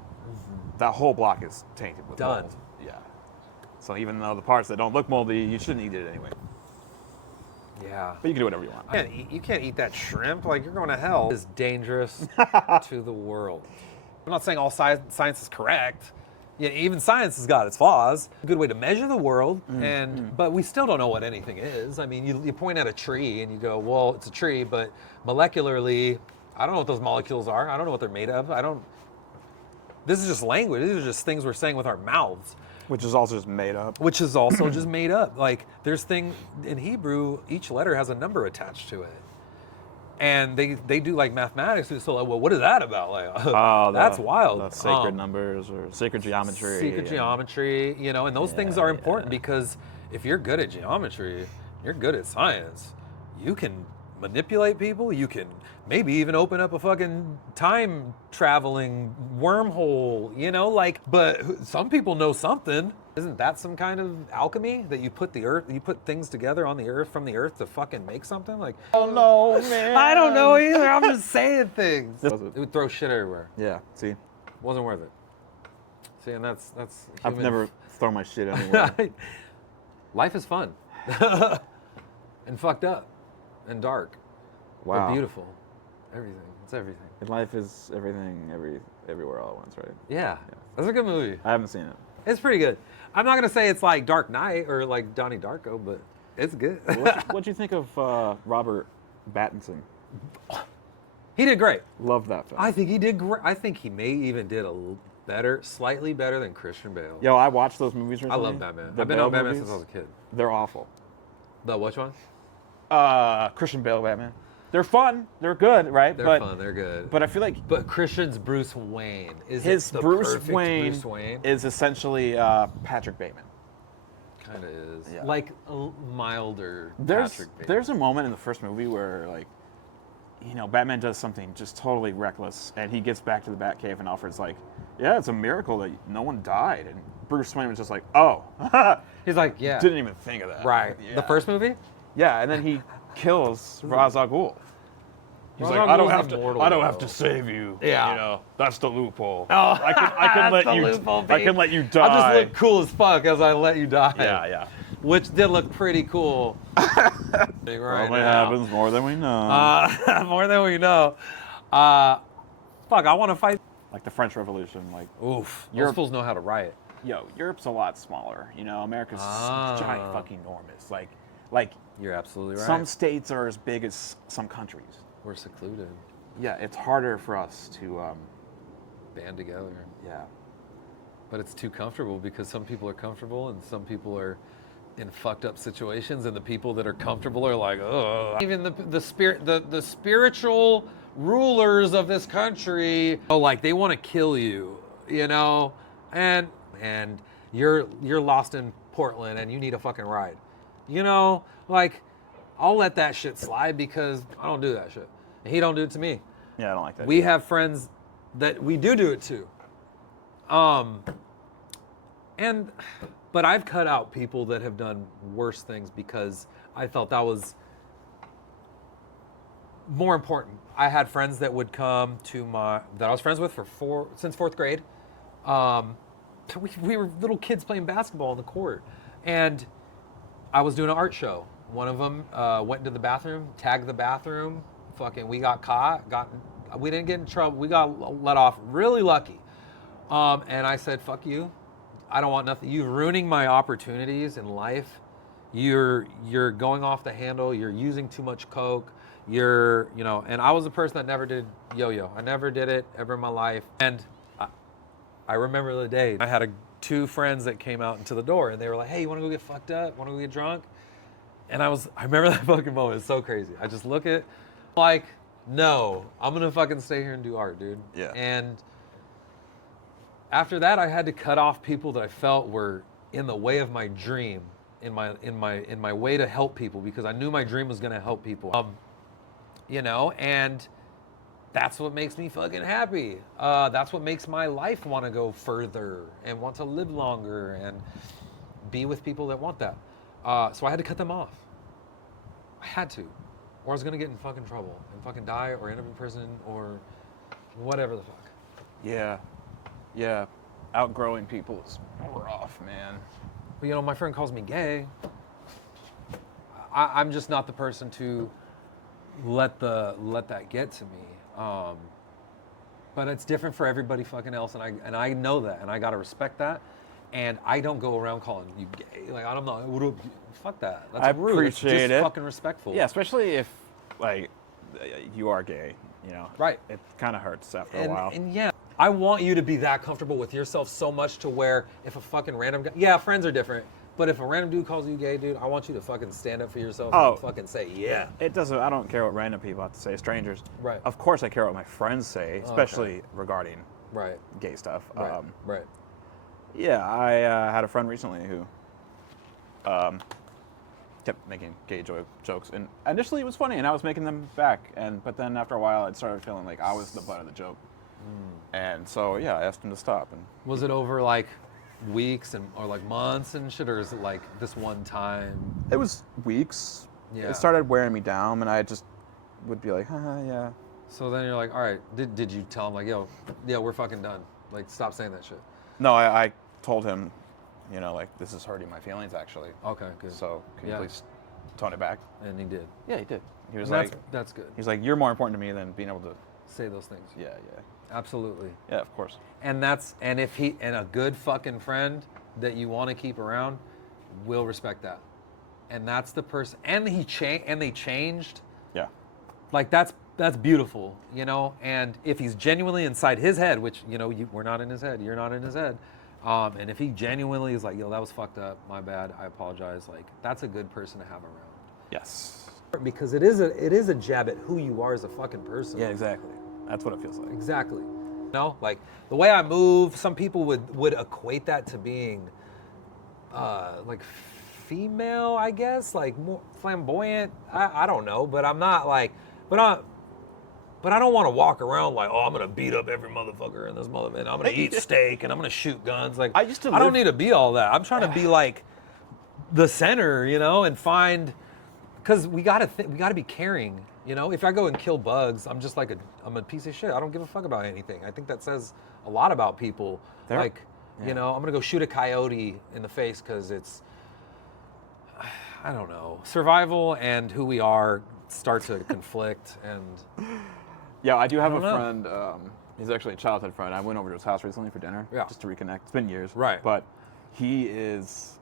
that whole block is tainted with Done. mold. Yeah. So even though the parts that don't look moldy, you shouldn't eat it anyway. Yeah. But you can do whatever you want. You can't eat that shrimp. You're going to hell. It's dangerous to the world. I'm not saying all science is correct. Yeah, even science has got its flaws. A good way to measure the world, but we still don't know what anything is. I mean, you point at a tree and you go, well, it's a tree, but molecularly, I don't know what those molecules are. I don't know what they're made of. This is just language. These are just things we're saying with our mouths. Which is also just made up. Which is also just made up. There's in Hebrew, each letter has a number attached to it. And they do mathematics. So what is that about? That's wild. The sacred numbers or sacred geometry. Sacred geometry, and those things are important because if you're good at geometry, you're good at science, you can manipulate people, you can maybe even open up a fucking time traveling wormhole, but some people know something. Isn't that some kind of alchemy that you put things together on the earth from the earth to fucking make something? Oh no, man. I don't know either. I'm just saying things. It It would throw shit everywhere. Yeah, see? Wasn't worth it. See, and that's I've human. never thrown my shit anywhere. Life is fun. And fucked up. And dark. Wow. But beautiful. Everything. It's everything. And life is everything, everywhere all at once, right? Yeah. That's a good movie. I haven't seen it. It's pretty good. I'm not gonna say it's like Dark Knight or like Donnie Darko, but it's good. What'd you think of Robert Pattinson? He did great. Love that film. I think he did great. I think he may even did a little better, slightly better than Christian Bale. Yo, I watched those movies recently. I love Batman. The I've been Bale on Batman movies, since I was a kid. They're awful. The which one? Christian Bale Batman. They're fun. They're good, right? They're fun. They're good. But I feel like But Christian's Bruce Wayne is his it the Bruce perfect Wayne, Bruce Wayne is essentially Patrick Bateman. kind of is Yeah. like a milder There's Patrick Bateman. there's a moment in the first movie where like, Batman does something just totally reckless, and he gets back to the Batcave, and Alfred's like, "Yeah, it's a miracle that no one died," and Bruce Wayne was just like, "Oh, He's like, yeah, didn't even think of that." right. Yeah. The first movie. Yeah, and then he kills Ra's al Ghul. He's Ra's like, al I don't Ghul's have to. immortal, I don't have though. to save you. Yeah. That's the loophole. Oh, I can let that's the you. loophole, I babe. can let you die. I'll just look cool as fuck as I let you die. Yeah. Which did look pretty cool. right Probably now. happens more than we know. More than we know. Fuck, I want to fight. Like the French Revolution. Like, Oof. Europe- Those fools know how to riot. Europe's a lot smaller. America's giant, fucking enormous. Like You're absolutely right. some states are as big as some countries. We're secluded. Yeah, it's harder for us to. Band together. Yeah. But it's too comfortable because some people are comfortable and some people are in fucked up situations, and the people that are comfortable are like, oh. Even the spiritual rulers of this country, like they want to kill you, and you're lost in Portland and you need a fucking ride, like I'll let that shit slide because I don't do that shit, and he don't do it to me. Yeah, I don't like that. We have friends that we do it to. But I've cut out people that have done worse things because I felt that was more important. I had friends that would come to that I was friends with since fourth grade. We were little kids playing basketball on the court, and I was doing an art show. One of them went into the bathroom, tagged the bathroom. Fucking, we got caught. We didn't get in trouble. We got let off really lucky. And I said, "Fuck you. I don't want nothing. You're ruining my opportunities in life. You're going off the handle. You're using too much coke. And I was a person that never did yo-yo. I never did it ever in my life. And I remember the day I had two friends that came out into the door, and they were like, "Hey, you want to go get fucked up? Want to go get drunk?" And I remember that fucking moment. It's so crazy. I just look at, like, no, I'm gonna fucking stay here and do art, dude. Yeah. And after that, I had to cut off people that I felt were in the way of my dream, in my way to help people, because I knew my dream was gonna help people. And that's what makes me fucking happy. That's what makes my life want to go further and want to live longer and be with people that want that. So I had to cut them off. I had to, or I was gonna get in fucking trouble and fucking die or end up in prison or whatever the fuck. Yeah. Outgrowing people is rough, man. But my friend calls me gay. I'm just not the person to let that get to me. But it's different for everybody fucking else, and I know that, and I gotta respect that. And I don't go around calling you gay. Like, I'm not. Fuck that. That's I rude. It's appreciate just it. fucking respectful. Yeah, especially if like you are gay. Right. It kind of hurts after a while. And yeah, I want you to be that comfortable with yourself so much to where if a fucking random guy, yeah, friends are different, but if a random dude calls you gay, dude, I want you to fucking stand up for yourself and fucking say, yeah. It doesn't. I don't care what random people have to say. Strangers. Right. Of course, I care what my friends say, especially regarding Right. gay stuff. Right. Right. Yeah, I had a friend recently who kept making gay jokes, and initially it was funny, and I was making them back, but then after a while, I started feeling like I was the butt of the joke, and so yeah, I asked him to stop. And Was it over like weeks or like months and shit, or is it like this one time? it was weeks. Yeah. It started wearing me down, and I just would be like, yeah. So then you're like, all right, did you tell him like, yo, yeah, we're fucking done. Like, stop saying that shit. No, I told him, like, this is hurting my feelings, actually. Okay, good. So can you Yeah. please tone it back. And he did. Yeah, he did. He was And like, that's good. he's like, you're more important to me than being able to. Say those things. Yeah. Absolutely. Yeah, of course. And a good fucking friend that you want to keep around will respect that. And that's the person. And they changed. Yeah. Like that's beautiful, you know. And if he's genuinely inside his head, which we're not in his head, you're not in his head. And if he genuinely is like, yo, that was fucked up, my bad, I apologize. Like that's a good person to have around. Yes. Because it is a jab at who you are as a fucking person. Yeah, exactly. That's what it feels like. Exactly. Like the way I move, some people would equate that to being like female, I guess, like more flamboyant. I don't know, but I'm not like, but I don't want to walk around like, oh, I'm gonna beat up every motherfucker in this and I'm gonna eat steak and I'm gonna shoot guns. Like I don't need to be all that. I'm trying to be like the center, and find, because we gotta be caring. If I go and kill bugs, I'm just like I'm a piece of shit. I don't give a fuck about anything. I think that says a lot about people. I'm gonna go shoot a coyote in the face because it's, I don't know, survival and who we are start to conflict. And yeah, I do have a friend. He's actually a childhood friend. I went over to his house recently for dinner, just to reconnect. It's been years, right? But he is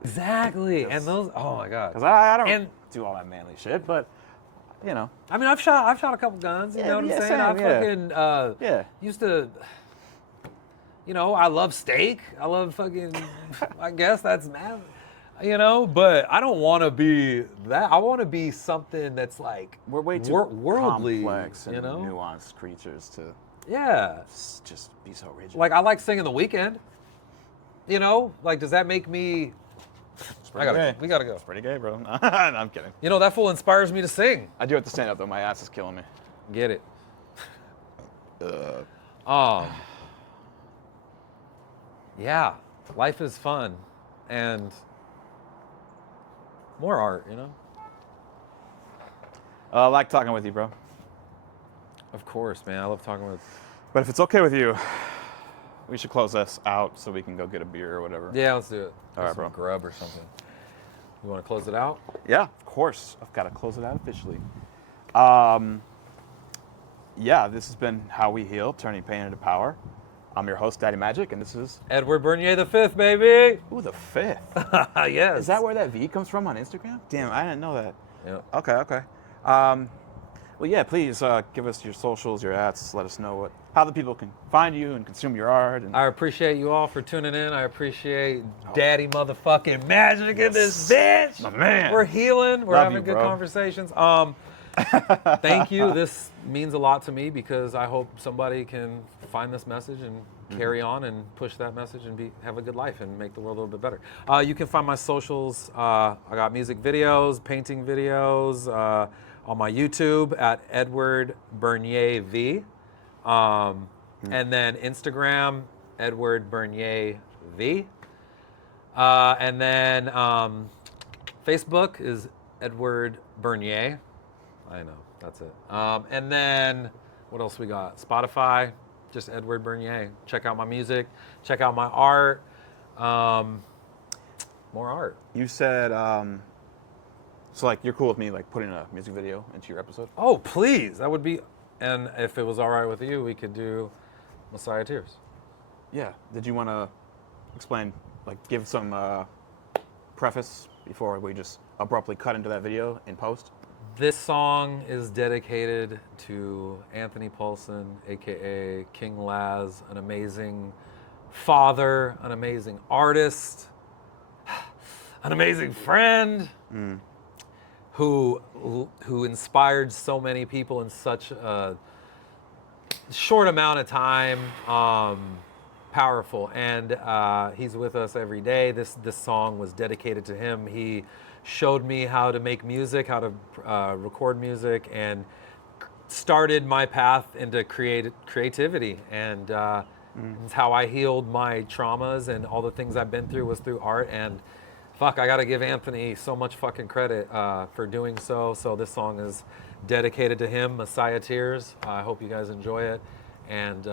exactly, and those. Oh my god! Because I don't do all that manly shit, but. I mean, I've shot a couple guns. You know what I'm saying? Same, I fucking used to. I love steak. I love fucking. I guess that's mad. But I don't want to be that. I want to be something that's like we're way too worldly, complex and nuanced creatures to. Yeah. Just be so rigid. Like I like singing The Weeknd. Like does that make me? We gotta go. It's pretty gay, bro. No, I'm kidding. That fool inspires me to sing. I do have to stand up though. My ass is killing me. Get it. Yeah, life is fun, and more art. I like talking with you, bro. Of course, man. I love talking with. But if it's okay with you, we should close this out so we can go get a beer or whatever. Yeah, let's do it. All right, bro. Grub or something. You want to close it out? Yeah, of course. I've got to close it out officially. Yeah, this has been How We Heal, Turning Pain into Power. I'm your host, Daddy Magic, and this is... Edward Bernier the Fifth, baby! Ooh, the Fifth. Yes. Is that where that V comes from on Instagram? Damn, I didn't know that. Yeah. Okay. Well, yeah, please give us your socials, your ats. Let us know how the people can find you and consume your art. And I appreciate you all for tuning in. I appreciate Daddy motherfucking Magic in this bitch. My man. We're healing. We're having good bro. Conversations. Thank you. This means a lot to me because I hope somebody can find this message and carry on and push that message and have a good life and make the world a little bit better. You can find my socials. I got music videos, painting videos on my YouTube at Edward Bernier V. And then Instagram, Edward Bernier V. And then Facebook is Edward Bernier. I know, that's it. And then what else we got? Spotify, just Edward Bernier. Check out my music, check out my art. More art. you said, so like you're cool with me like putting a music video into your episode? Oh, please. That would be, and if it was all right with you, we could do Messiah Tears. Yeah. Did you want to explain, like give some preface before we just abruptly cut into that video in post? This song is dedicated to Anthony Paulson, aka King Laz, an amazing father, an amazing artist, an amazing friend, who inspired so many people in such a short amount of time. Powerful, and he's with us every day. This song was dedicated to him. He showed me how to make music, how to record music, and started my path into creativity. And it's how I healed my traumas, and all the things I've been through was through art. And fuck, I gotta give Anthony so much fucking credit for doing so. So this song is dedicated to him, Messiah Tears. I hope you guys enjoy it. And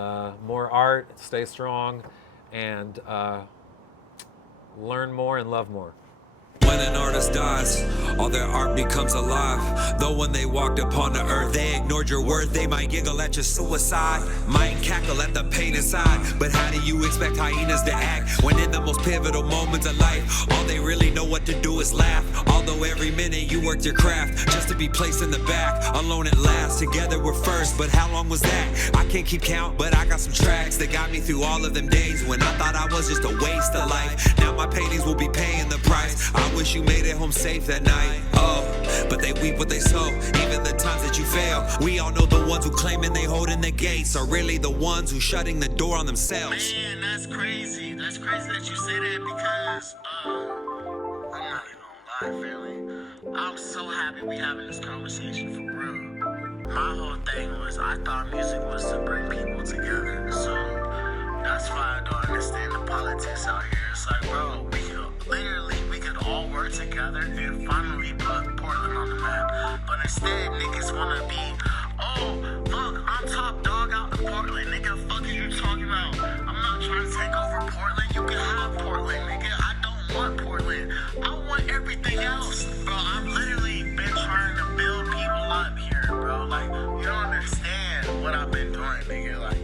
more art, stay strong, and learn more and love more. When an artist dies, all their art becomes alive. Though when they walked upon the earth, they ignored your worth. They might giggle at your suicide, might cackle at the pain inside. But how do you expect hyenas to act when in the most pivotal moments of life, all they really know what to do is laugh? Although every minute you worked your craft just to be placed in the back, alone at last, together we're first. But how long was that? I can't keep count, but I got some tracks that got me through all of them days when I thought I was just a waste of life. Now my paintings will be paying the price. I wish you made it home safe that night. Oh, but they weep what they sow. Even the times that you fail, we all know the ones who claiming they holding the gates are really the ones who shutting the door on themselves. Man, that's crazy. That's crazy that you say that because I'm not even gonna lie, family. I'm so happy we having this conversation for real. My whole thing was I thought music was to bring people together. So that's why I don't understand the politics out here. It's like, bro, we could all work together and finally put Portland on the map. But instead, niggas wanna be, oh, look, I'm top dog out in Portland. Nigga, fuck are you talking about? I'm not trying to take over Portland. You can have Portland, nigga. I don't want Portland. I want everything else. Bro, I've literally been trying to build people up here, bro. Like, you don't understand what I've been doing, nigga. Like,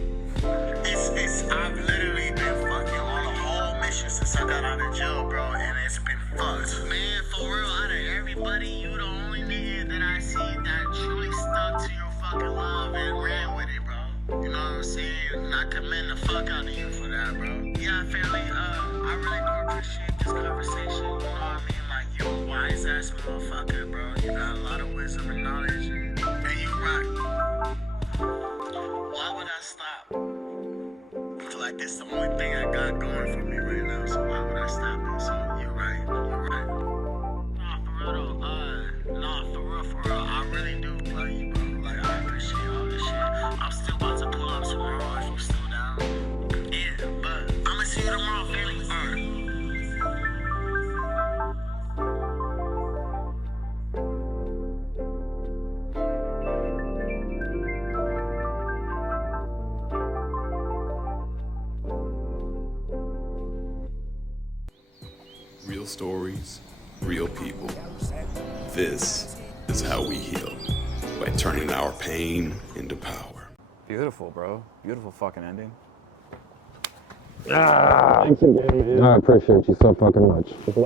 I've literally been fucking on a whole mission since I got out of jail, bro, and it's been fucked. Man, for real, out of everybody, you the only nigga that I see that truly stuck to your fucking love and ran with it, bro. You know what I'm saying? And I commend the fuck out of you for that, bro. Yeah, family, I really do appreciate this conversation, you know what I mean? Like, you a wise ass motherfucker, bro. You got a lot of wisdom and knowledge, and you rock. Why would I stop? Like, this is the only thing I got going for me right now, so why would I stop it? So you're right. Nah, for real though, for real, I really do love you, bro. Like, I appreciate all this shit. I'm still about to pull up tomorrow if you're still down. Yeah, but I'ma see you tomorrow, family. Real stories, real people. This is how we heal, by turning our pain into power. Beautiful, bro. Beautiful fucking ending. Thanks again, man. I appreciate you so fucking much.